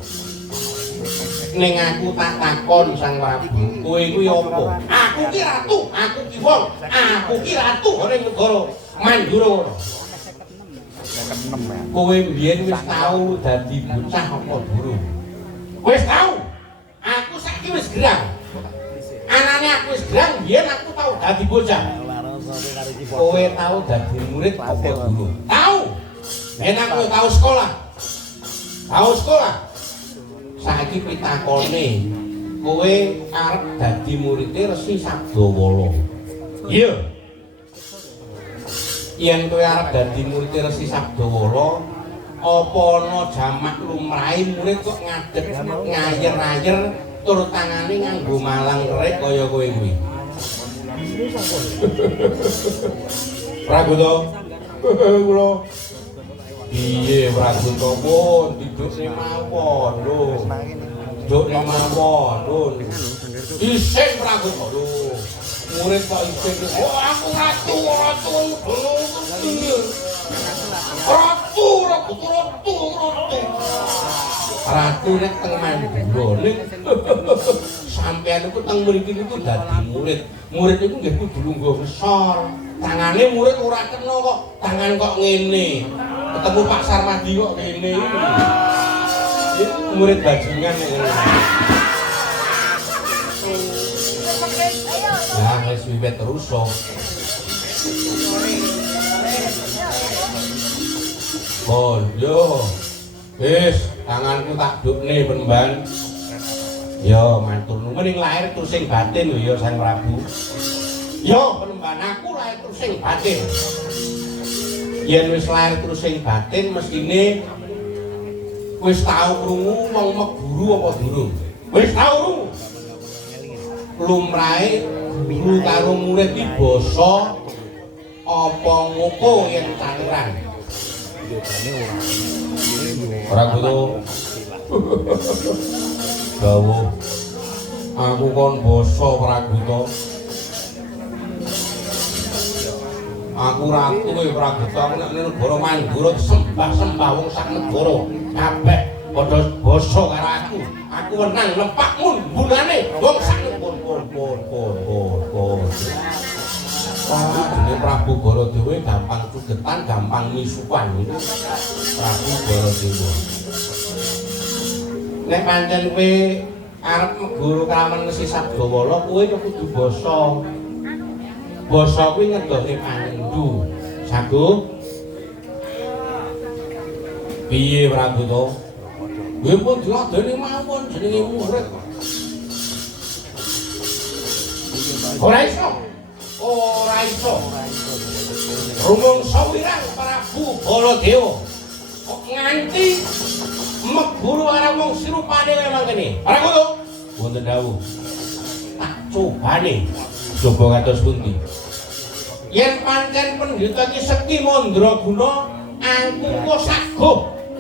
Ning aku tak takon Sang Prabu, kowe kuwi apa? Aku ki ratu, aku ki wong, aku ki ratu ning negara Mandura. Kowe biyen wis tau dadi bocah apa durung? Wis tau. Aku saiki wis gerang. Anane aku wis gerang, biyen aku tau dadi bocah. Kowe tau dadi murid apa durung? Tau. Ben aku tau sekolah. Tau sekolah. Saiki pitakone, kowe arep dadi muridé Resi Sabdawala. Iya. Yen kowe arep dadi muridé Resi Sabdawala, apa ana jamak lumrahe murid kok ngadeg ngayer-ayer tur tangane nganggo malang kerik kaya kowe kuwi. Pragoto. Kula Iye Pragoto pun dudukne mawon lho. Dudukne mawon lho. Isin Pragoto lho. Murid kok isin. Oh aku ratu. Ratu nek teng Mandura ning sampeyan iku teng mriki niku dadi murid. Murid iku nggih kudu lungguh besar. Tangane murid ora kena kok, tangan kok ngene. Ketemu Pak Sarmadi kok ngene. Iki murid bajingan nek ngene. Lah wis wiwit terus kok. Bon, yo. Wis, tanganku tak dukne penemban. Yo, matur nuwun ning lahir terus sing batin lho ya Sang Prabu. Yo, penemban aku lahir terus sing batin. Yen wis lahir terus sing batin mestine wis tau krungu wong meguru apa durung? Wis tau krungu. Lumrahe guru karo murid iki basa apa ngoko yen cangkrang. Pragoto. Dawuh. Aku kon basa Pragoto. Aku ratu kowe Pragoto, aku nek negara Mandura sembah-sembah wong sak negara kabeh padha basa karo aku. Aku wenang lempak munbunane wong sak negara. Pun. Jenenge Prabu Baladewa gampang cugetan, gampang misukan itu. Prabu Baladewa. Nek pancen kowe arep meguru kawan Resi Sabdawala, kowe kudu basa. Basa kuwi ngedohi pandu. Sago. Piye Pragoto? Kowe pun diladeni mawon jenenge murid. Ora iso. Rumangsa wirang Prabu Baladewa. Kok nganti meguru karo wong sirupane memang kene. Pragoto. Wonten dawuh. Tak cobane. Coba kados pundi? Yen pancen pendhita iki Sekti Mandraguna angkuko saguh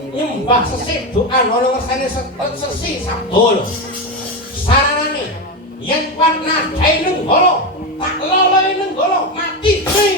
nyembah sesedokan ana ngersane Resi Sabdawala. Saranane yen kuwi nadhae nenggala tak loloe nenggala mati kowe.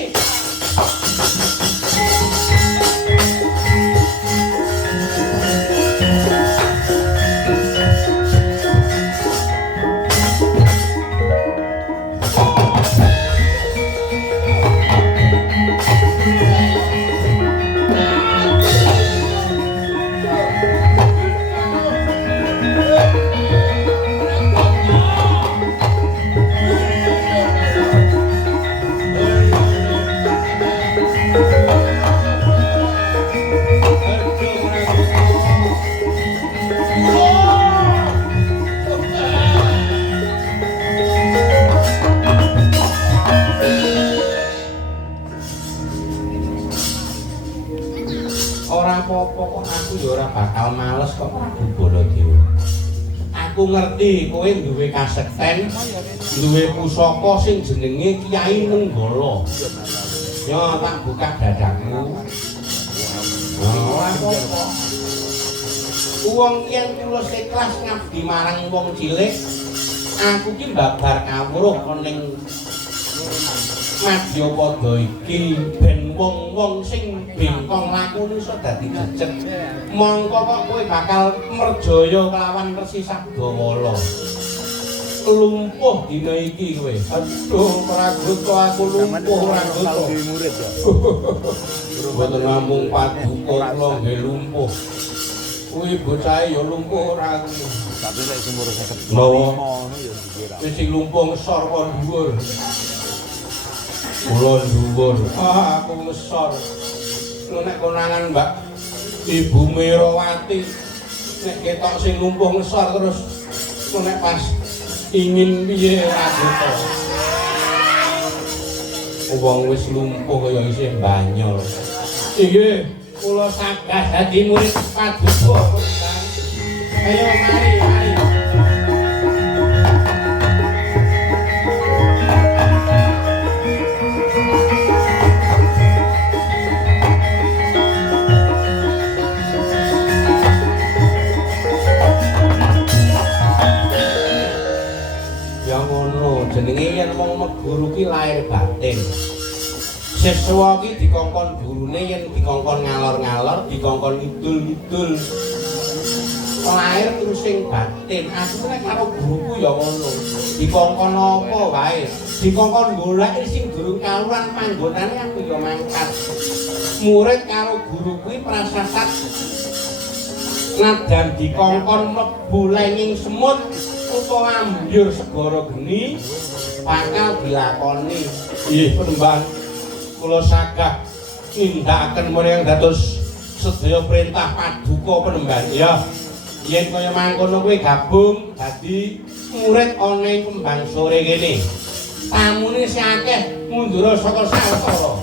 Bakal males kok Prabu Baladewa. Aku ngerti kowe duwe kasekten, duwe pusaka sing jenenge Kyai Nenggala. Ya tak buka dadaku. Ora apa-apa. Wong yen tulus ikhlas ngabdi marang wong cilik, aku ki mbabar kawruh ning madya padha iki ben wong-wong sing bengkong lakune iso dadi jejeg. Mongko kok kowe bakal merjaya kelawan Resi Sabdawala. Lumpuh dina iki kowe. Aduh, Pragoto aku lumpuh Pragoto. murid ya. Mboten namung paduka kula nggih lumpuh. Kuwi bocahe ya lumpuh ora. Tapi nek umur 50 Lawa. ngono ya dikira. Wis sing lumpuh ngesor kok dhuwur. Kula dhuwur. Aku ngesor. Lho nek konangan Mbak Ibu Merawati nek ketok sing lumpuh ngesor terus nek pas ingin piye Pragoto. Wong wis lumpuh kaya isih banyol. Iki kula sagah dadi murid paduka. Ayo mari mari. Ya ngono jenenge yen wong guru ki lair batin. Siswa ki dikongkon gurune yen dikongkon ngalor-ngalor, dikongkon ngidul-ngidul. Lair terus sing batin. Aku nek karo guruku ya ngono. Dikongkon apa wae. Dikongkon golek sing durung kaluran panggonane aku ya mangkat. Murid karo guru kuwi prasasat nadan dikongkon mlebu lenging semut utawa ambyur segara geni bakal dilakoni. Nggih, Penemban. Kula sagah nindakaken meneh dados sedaya perintah paduka Penemban. Ya. Yen kaya mangkono kowe gabung dadi murid ana ing Kembang Sore kene. Tamune sing akeh mundura saka sawetara.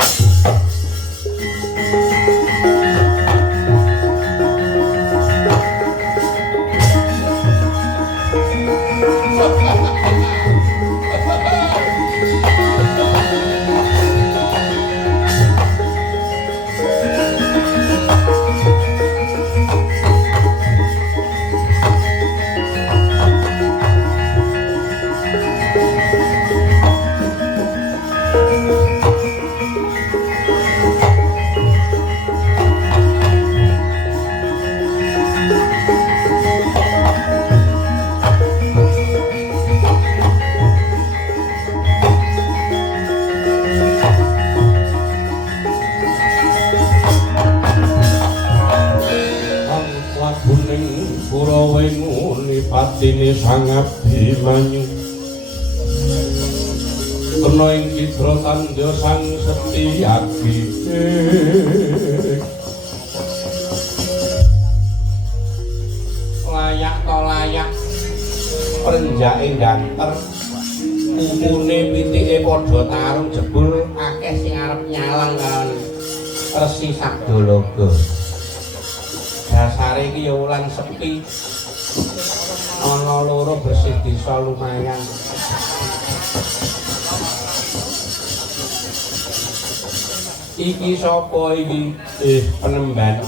Patine Sang Abimanyu kena ing citra tandha Sang Setyaki layak to layak prenjake ganter umune pitike padha tarung jebul akeh sing arep nyalang karo Resi Sabdalaga. Dasare iki ya wulan sepi. Ana loro bersih desa lumayan. Iki sapa iki? Penemban.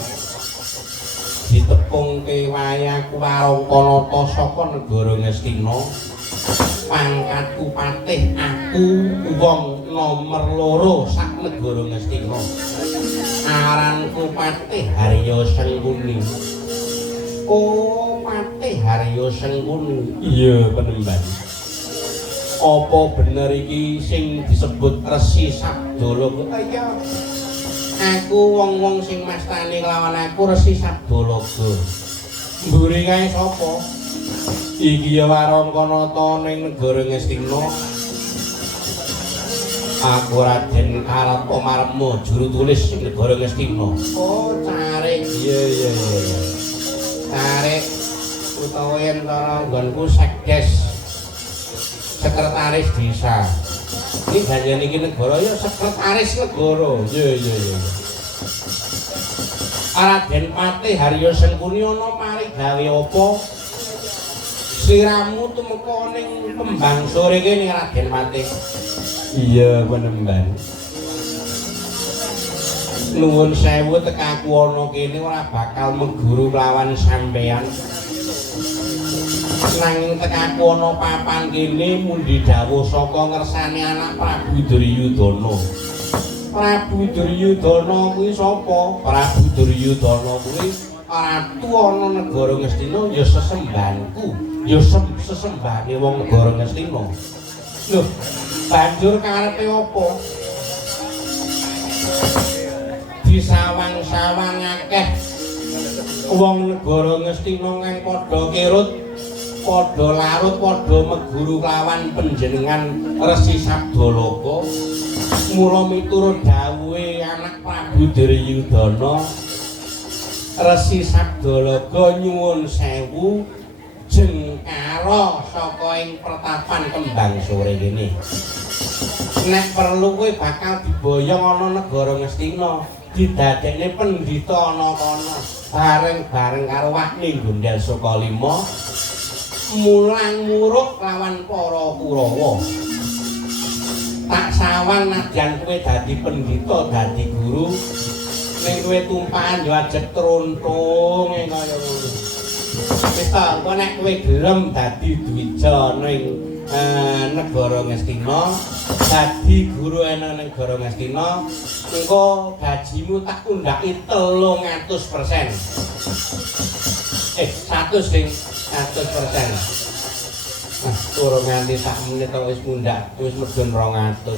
Ditepungke wayah Warangkanata saka negara Ngastina. Pangkatku patih aku wong nomor 2 sak negara Ngastina. Aranku Patih Harya Sengkuni. Oh, Patih Harya Sengkuni. Iya, Penemban. Apa bener iki sing disebut Resi Sabdalaga? Iya. Aku wong-wong sing mastani lawan aku Resi Sabdalaga. Mburi kae sapa? Iki ya Warangkanata ning negara Ngastina. Aku Raden Karatomarma juru tulis ing negara Ngastina. Oh, Carik. Iya. Carik utawa yen cara nggonku sekdes sekretaris desa. Iki ganjane iki negara ya sekretaris negara. Iya. Raden Patih Harya Sengkuni ana mari gawe apa? Sliramu tumeka ning Kembang Sore kene Raden Patih. Iya, Penemban. Nuwun sewu tekaku ana kene ora bakal mengguru lawan sampeyan. nanging tekaku ana papan kene mundi dawuh saka ngersane anak Prabu Duryudana. Prabu Duryudana kuwi sapa? Prabu Duryudana kuwi ratu ana negara Ngastina ya sesembahanku, ya sesembahane wong negara Ngastina. Lho, banjur karepe apa? Disawang-sawang akeh wong negara Ngastina kang padha kirut, padha larut, padha meguru lawan panjenengan Resi Sabdalaka. Mula miturut dawuhe anak Prabu Duryudana, Resi Sabdalaka nyuwun sewu jengkara saka ing pertapan Kembang Sore kene. Nek perlu kowe bakal diboyong ana negara Ngastina, didadekne pendhita ana kono, bareng-bareng karo Wahni Gondal Sokalima mulang muruk lawan para Kurawa. Tak sawang nadyan kowe dadi pendhita, dadi guru, ning kowe tumpahan yo ajeg truntung kaya ngono. Wis ta, engko nek kowe gelem dadi dwija ning negara Ngastina, dadi guru ana negara Ngastina, engko gajimu tak undhaki 300%. 100 ding, 100%. Turun nganti sak menit wis mundhak, wis medun 200.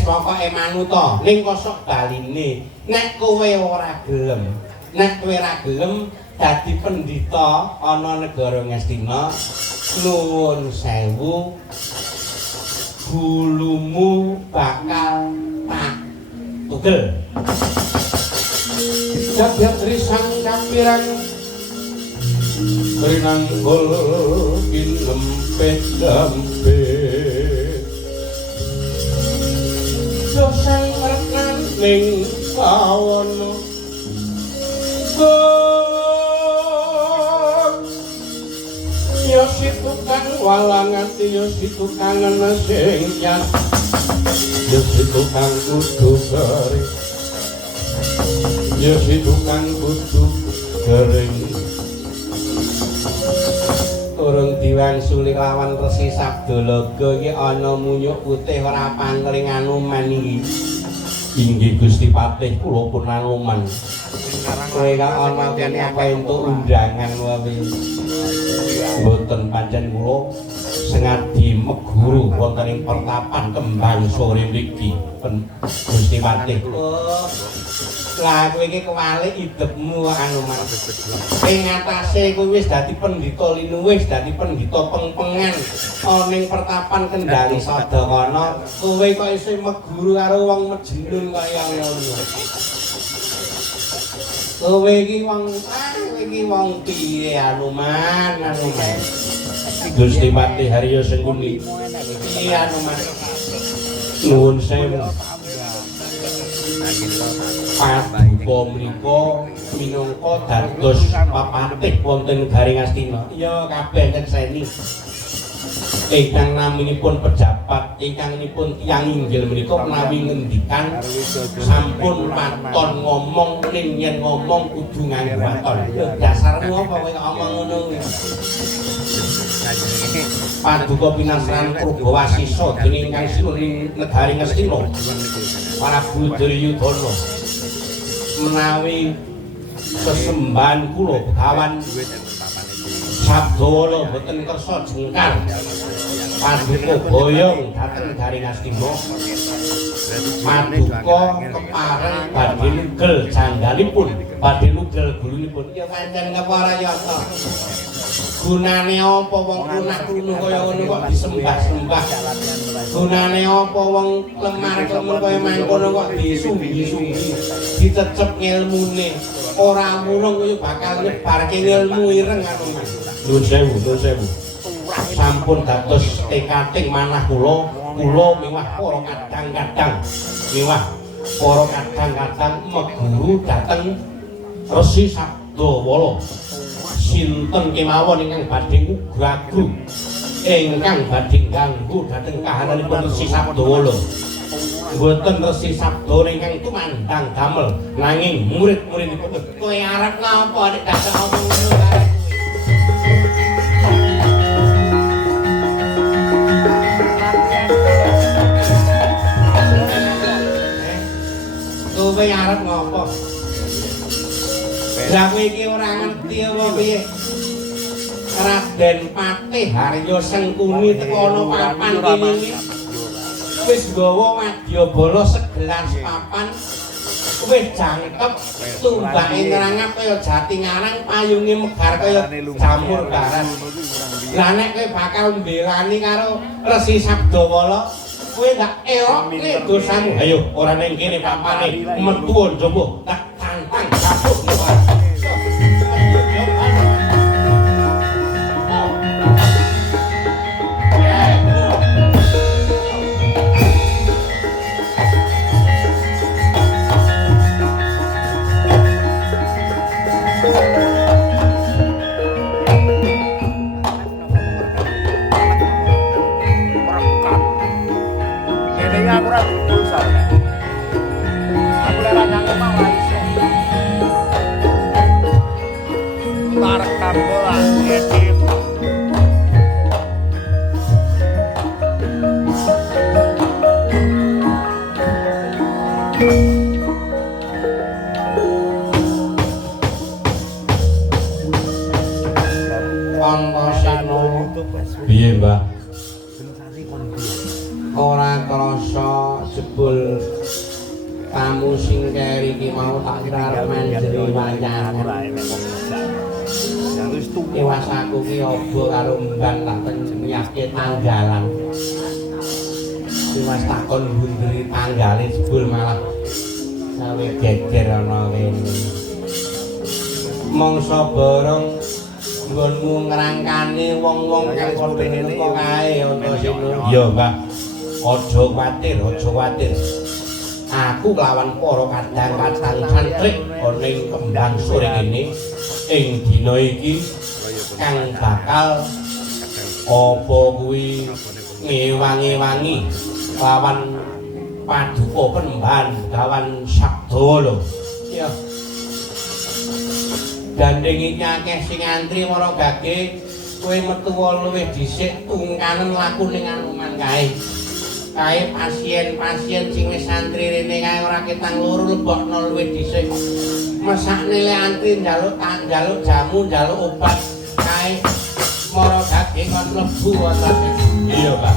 Pokoke manut to, ning kosok baline. Nek kowe ora gelem, nek kowe ora gelem dadi pendhita ana negara Ngastina, nuwun sewu gulumu bakal tak tugel. Jagat risang kapiran rinanggul kinempet dampe sosang rekan ning kawono yo si tukang walangati, yo si tukang nesengyan, yo si tukang kudu kering, yo si tukang kudu kering. Urung diwangsuli lawan Resi Sabdalaka iki ana munyuk putih ora pangling Anoman iki. Inggih Gusti Patih kula pun Anoman. Kowe kang ana kene apa entuk undangan wae. Mboten pancen kula sengadi meguru wonten ing pertapan Kembang Sore mriki. Gusti Patih. Lah kowe iki kewalik idepmu Anoman. Ing atase kowe wis dadi pendhita linuwih, dadi pendhita pengpengan ana ning pertapan Kendali Sadakana, kowe kok isih meguru karo wong mejenun kaya ngono. Kowe iki wong piye Anoman? Gusti Patih Haryo Sengkuni. Piye Anoman? Nuwun sewu. Paduka menika minangka dados papatih wonten Negari Ngastina. Ya kabeh nyekseni. Ingkang naminipun pejabat, ingkang nipun tiyang inggil menika menawi ngendikan sampun paton ngomong ning yen ngomong kudu nganggo paton. Dasarmu apa kowe ngomong ngono kuwi? Paduka pinasran Prabawasisa dening ingkang sinuhun ing Negari Ngastina. Prabu Duryudana menawi sesembahan kula Begawan Sabdawala boten kersa jengkar paduka boyong dhateng Negari Ngastina, paduka kepareng badhe nugel janggalipun, badhe nugel gulunipun. Ya pancen keparayata. Gunane apa wong kunah-kunuh kaya ngono kok disembah-sembah? Gunane apa wong lemar-lemar kaya mangkono kok disunggi-sunggi, dicecep ngilmune? Ora murung kuwi bakal nyebarke ilmu ireng Anoman. Nuwun sewu. Sampun dados tekating manah kula miwah para kadang-kadang meguru dhateng Resi Sabdawala. Sinten kemawon ingkang badhe ngugragu, ingkang badhe ganggu dhateng kahananipun Resi Sabdawala. Mboten Resi Sabdawala ingkang tumandang damel, nanging murid-muridipun. Kowe arep napa nek dadak omong ngono kae? Kowe arep ngopo? Lah kowe iki ora ngerti apa piye? Raden Patih Haryo Sengkuni teko ana papan kene iki. Wis nggawa wadyabala segelas papan. Wis jangkep tumbake ngerangap kaya Jatingarang, payunge megar kaya jamur baras. Lah nek kowe bakal mbelani karo Resi Sabdawala, kowe gak elok kowe dosamu. Ayo ora ning kene papane, metu njaba tak tantang kapuk. Aku ora pulsa. Aku ora nyangka mau iso. Tarik bola edit. Pangkosano piye, Mbah? Ora krasa jebul tamu sing keri iki mau tak kira manjeri wayang. Iwas aku ki obo karo mbang tak penyakit tanggalan. Iwas takon bunderi tanggale jebul malah sawe geger ana kene. Mangsa bareng nggonmu ngrangkani wong-wong kang padha neka kae ana sino. Iya, Mbak. Aja kuwatir. Aku kelawan para kadang-kadang santri ana ing Kembang Sore kene ing dina iki kang bakal apa kuwi ngewangi-wangi lawan paduka Penemban Gawan Sabdawala. Iya. Gandeng iki akeh sing antri para gage, kowe metu luwih dhisik tungkanen laku ning Anoman kae. Kae pasien-pasien sing wis antri rene kae ora ketang loro lebokno luwih dhisik. Mesakne le antri njaluk jamu, njaluk obat kae para gage kon mlebu wonten. Iya, Pak.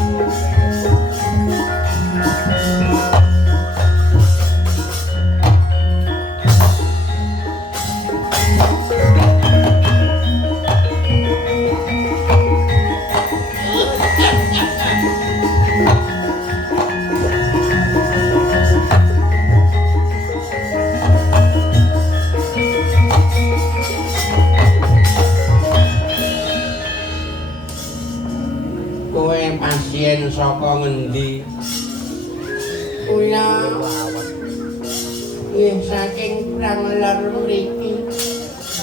Pasien saka ngendi? Kula nggih saking Branglor mriki.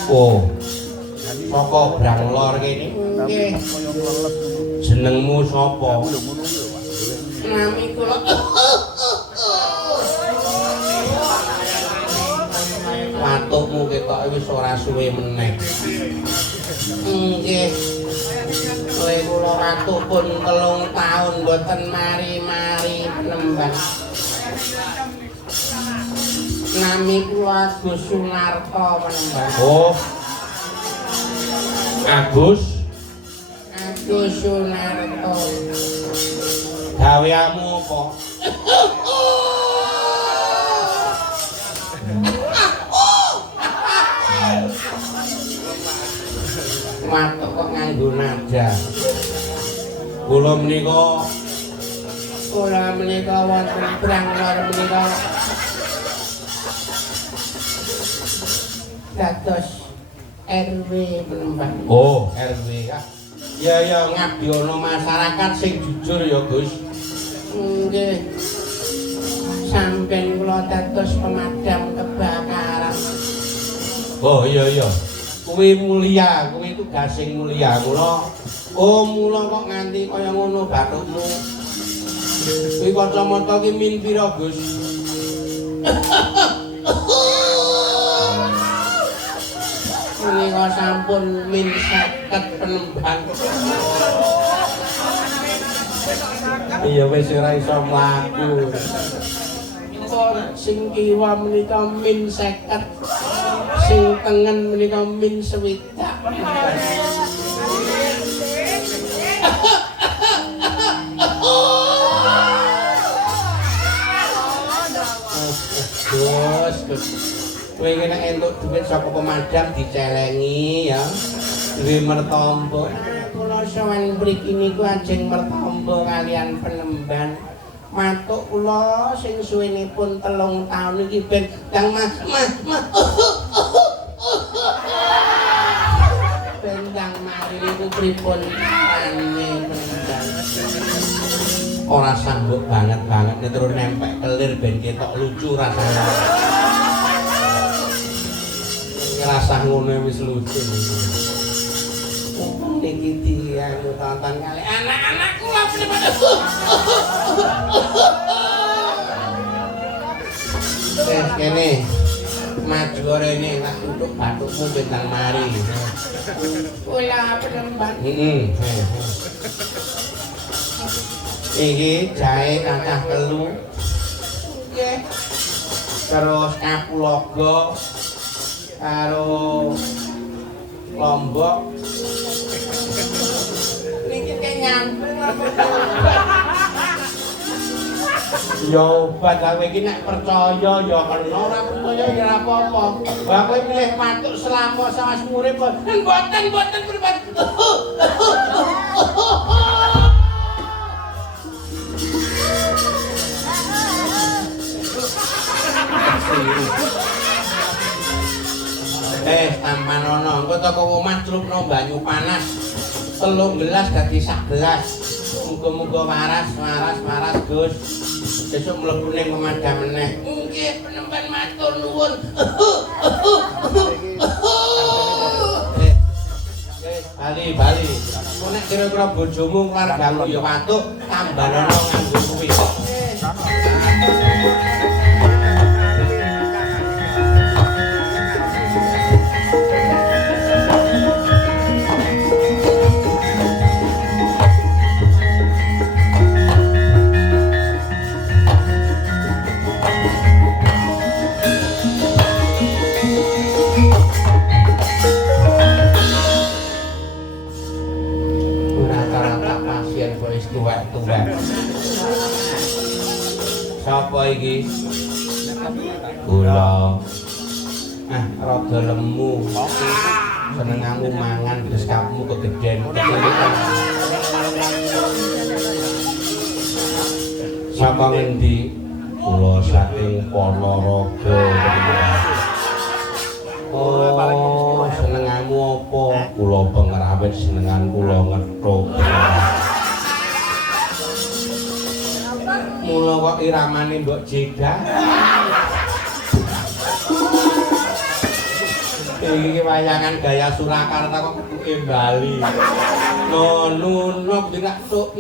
Oh. Saka Branglor kene. Nggih. Jenengmu sapa? Nami kula. Watukmu ketok wis ora suwe meneh. Nggih. Kowe kula watuk pun 3 taun mboten mari-mari Penemban. Nami kula Agus Sunarto Penemban. Oh. Agus Sunarto. Gaweamu apa? Watuk kok nganggo nada. Kula menika wonten Branglor menika dados RW Penemban. Oh, RW kah? Ya ngabdi ana masyarakat sing jujur ya, Gus. Nggih. Sampeyan kula dados pemadam kebakaran. Oh, iya. Kuwi mulia, kuwi tugas sing mulia. Mula kok nganti kaya ngono bathukmu. Kuwi kacamata ki min pira, Gus? Menika sampun min 50 Penemban. Iya wis ora iso mlaku. sing kiwa menika min 50, sing tengen menika min 60. Gus, kowe iki nek entuk duit saka pemadam dicelengi ya. Duwe mertombo. Kula sawan mriki niku ajeng mertombo kalian penemban. Matuk kula sing suwenipun 3 taun iki ben ndang bendang mari niku pripun carane bendang. Ora sanggup banget terus nempel kelir ben ketok lucu rasane. Ngerasa ngono wis lucu. Niki dianu tonton kali anak-anakku lha pada. Kene maju rene tak tutuk batukmu bentang mari. Kula penemban. Iki jahe kacang telu. Nggih. Terus kapulaga karo lombok. Niki kenyambung apa? Ya obat kowe iki nek percaya ya kena, ora percaya ya ora apa-apa. Lah kowe milih matuk selama sawas urip mboten pripun. Tampan ono, engko teko omah celupno banyu panas. 3 gelas dadi 1 gelas. Muga-muga waras Gus. Besok mlebu ning pemadam meneh. Nggih, penemban matur nuwun. Bali. Kok nek kira-kira bojomu keluargamu ya patuk tambanono nganggo kuwi. Tuwek. Sapa iki? Kula. Rada lemu. Senengamu mangan terus kamu kegeden. Sapa ngendi? Kula saking Ponorogo. Oh, senengamu apa? Kula pengerawit senengan kula ngethuk. Mula kok iramane mbok jedah. Iki wayangan gaya Surakarta kok ketuke Bali. Nono tidak tok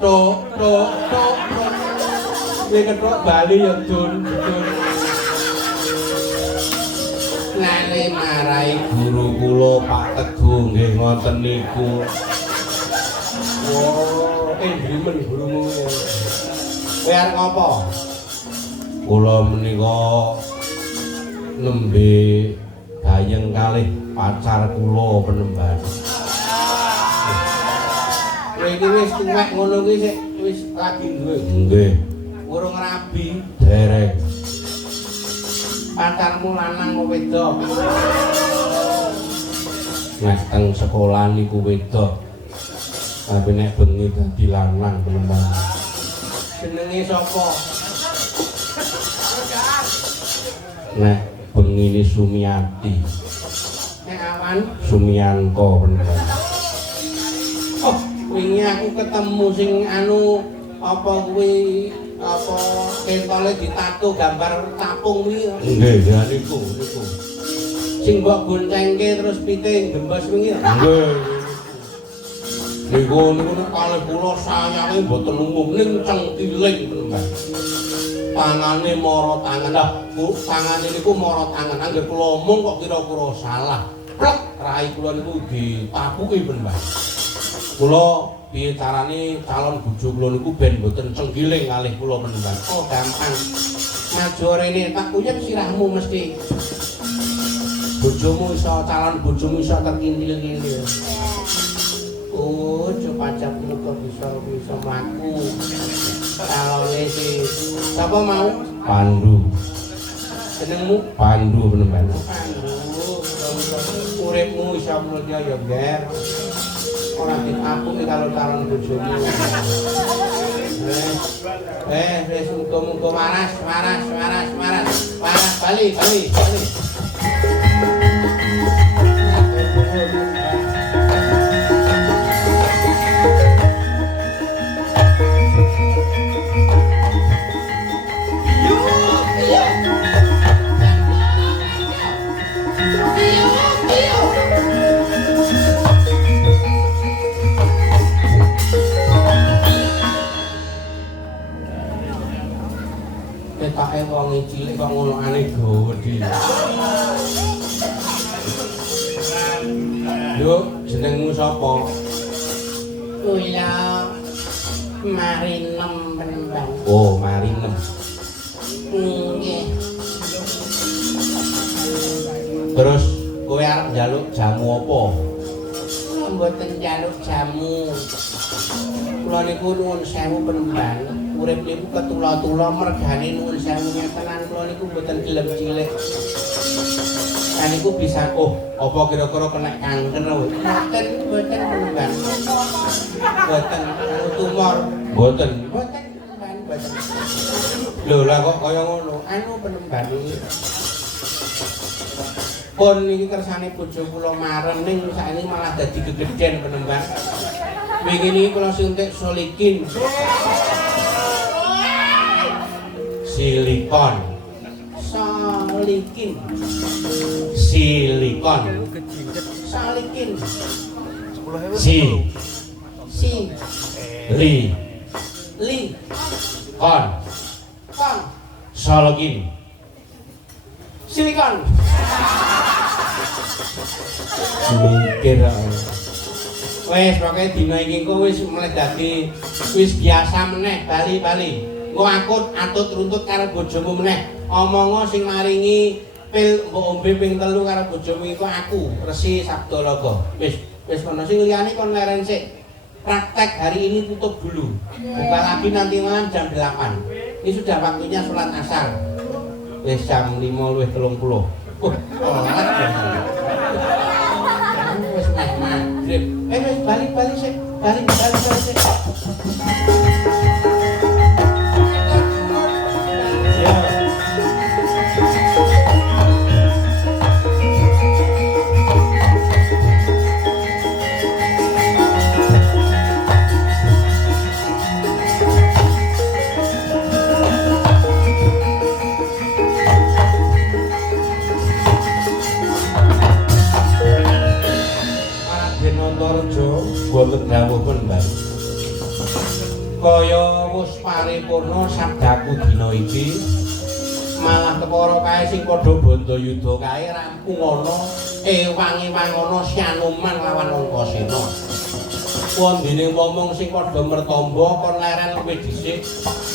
tok. Iki ketok Bali ya dun. Lane marai guru kula Pak Teguh nggih ngoten niku. Drimen gurumu. Kowe arep ngopo? Kula menika nembe gayeng kalih pacar kula penemban. Kowe iki wis tuwek ngono kuwi sik wis lagi duwe. Nggih. Urung rabi, derek. Pacarmu lanang apa wedok? Nek teng sekolah niku wedok. Tapi nek bengi dadi lanang penemban. Jenenge sapa? Nek bengi ni Sumiati. Nek awan Sumianto penemban. Oh, wingi aku ketemu sing anu apa kuwi apa kentole ditato gambar capung kuwi. Nggih, ya niku. Sing mbok goncengke terus pite gembes wingi. Nggih. Niku nek kalih kula sayange mboten umum ning cengkiling penemban. Tangane mara tangan. Lah, tangane niku mara tangan. Anggere kula omong kok kira-kira salah. Plek rai kula niku ditapuki penemban. Kula piye carane calon bojo kula niku ben mboten cenggiling kalih kula menembang. Oh, gampang. Maju rene tak kuyeng sirahmu mesti bojomu iso calon bojomu iso terkintil-kintil. Oh, cepacap kok bisa mlaku. Calone si sapa mau? Pandu. Jenengmu Pandu menembang. Pandu. Uripmu iso mulya ya, Ger. Ora ditapuki karo calon bojomu. Wis muga-muga waras, bali. Ketake wong cilik kok ngono aneh gedhe. Yo, jenengmu sapa? Kula Marinem Penembang. Oh, Marinem. Nggih. Terus kowe arep njaluk jamu apa? Mboten njaluk jamu. Kula niku nuwun sewu Penembang. Urip niku ketula-tula mergane nuwun sewu tenan kula niku mboten gelem cilik. Kan niku bisa apa kira-kira kena kanker mboten Penembang. Mboten tumor mboten. Lho lah kok kaya ngono. Anu Penembang iki. Pun iki kersane bojo kula marem ning saiki malah dadi gegeden Penembang. Wingi niki kula suntik solikin. Silikon. Salikin. Silikon. Salikin. Li. Kon. Salikin. Silikon. Mikir wis pokoke dina iki engko wis mulai dadi wis biasa meneh bali-bali. Engko atut runtut karo bojomu meneh. Omongo sing maringi pil mbok ombe ping 3 karo bojomu iku aku, Resi Sabdalaga. Wis kono sing liyane kon leren sik. Praktek hari ini tutup dulu. Buka lagi nanti malam jam 8. Ini sudah waktunya sholat asar. Wis jam 5:30. Wis maghrib. Wis balik sik. Balik sik. Boten dawuhken Mbak. Kaya wis paripurna sabdaku dina iki malah kepara kae sing padha Bandayuda kae rampung ana wangi-wangana Sianoman lawan Antasena. Wondene momong sing padha mertamba kon leren luwih dhisik.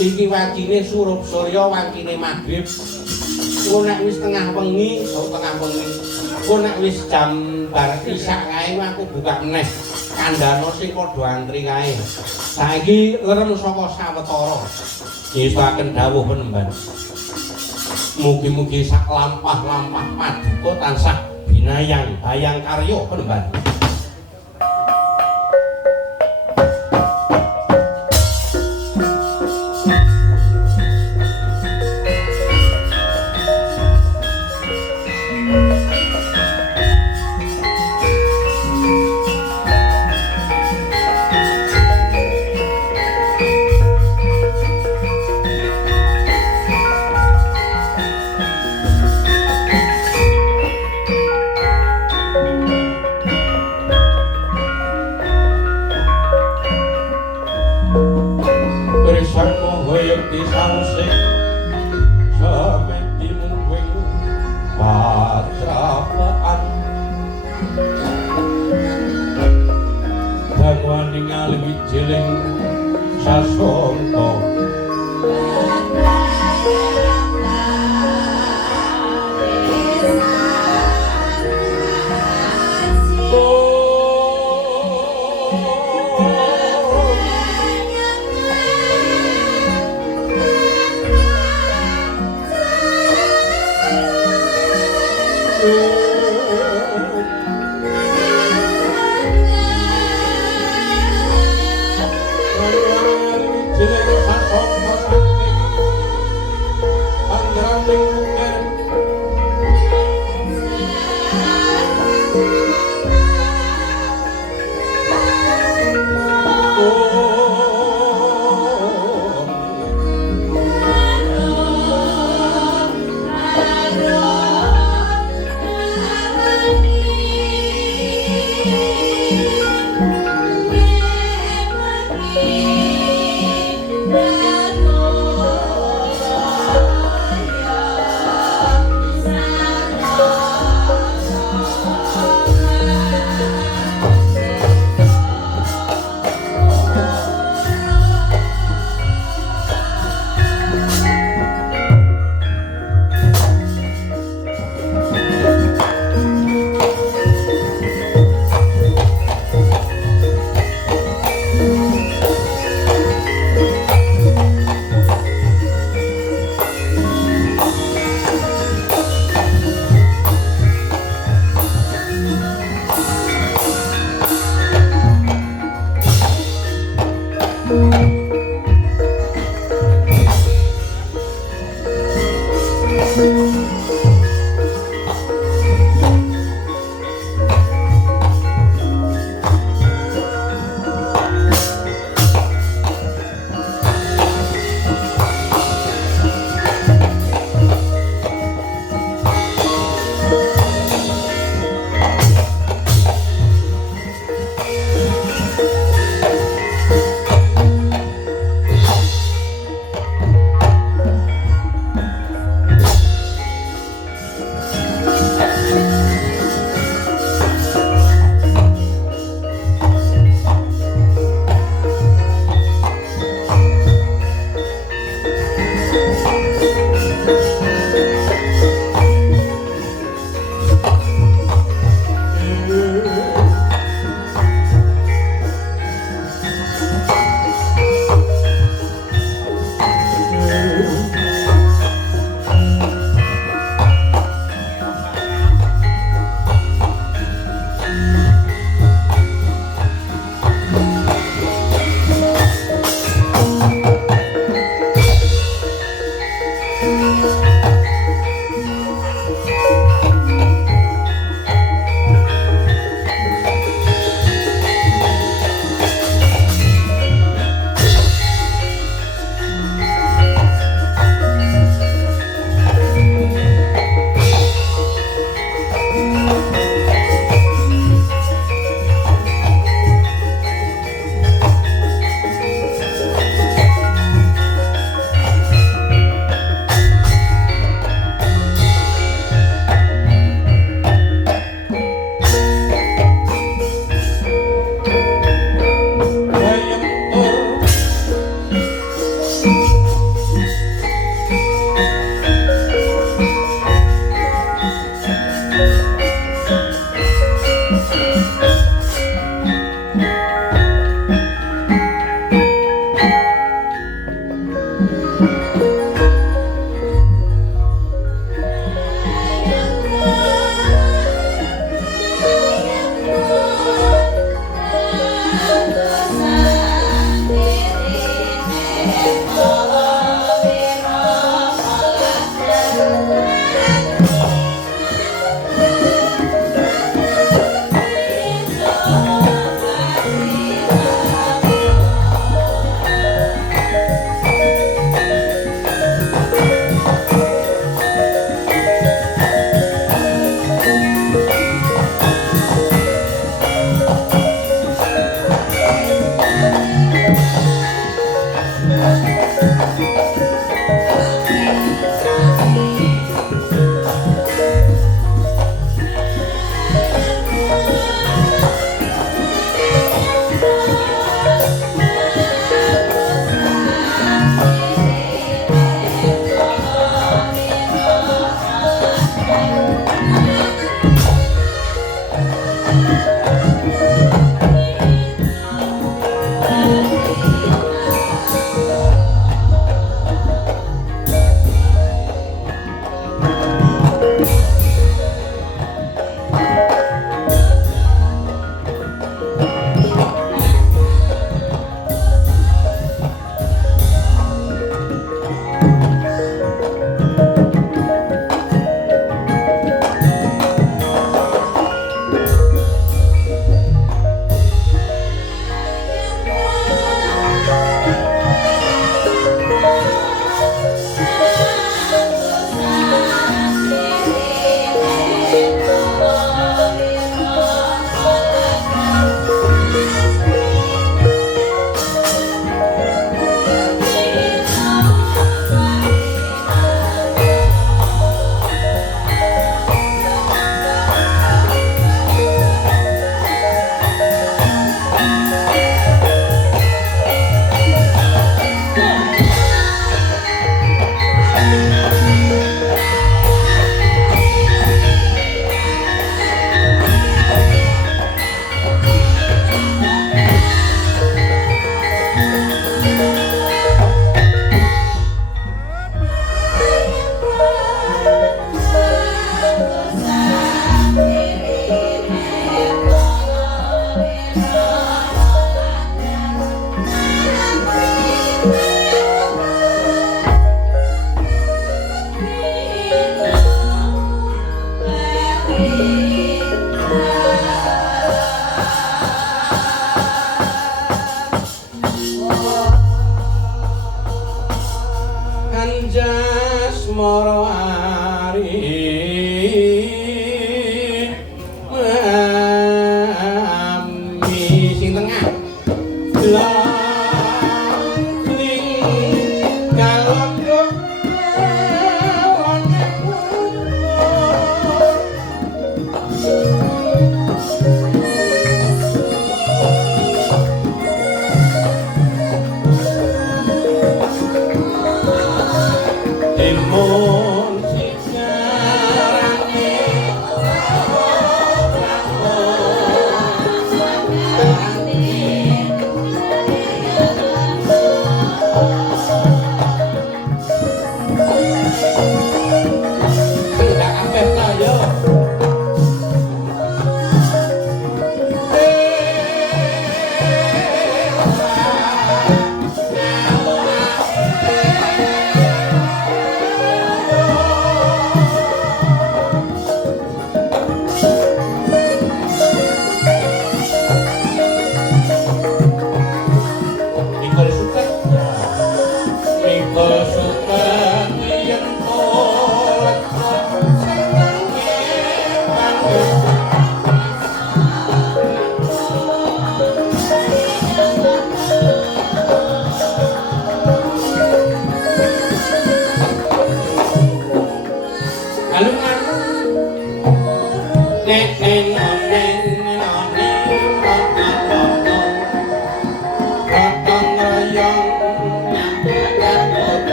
Iki wangine surup surya wangine magrib. Engko nek wis tengah wengi. Engko nek wis jam bar isak kae aku buka meneh. Kandhana sing padha antri kae. Saiki lerem saka sawetara. Nyesaken dawuh Penemban. Mugi-mugi sak lampah-lampah paduka tansah binayang bayang karya Penemban. ningali wijiling sasongko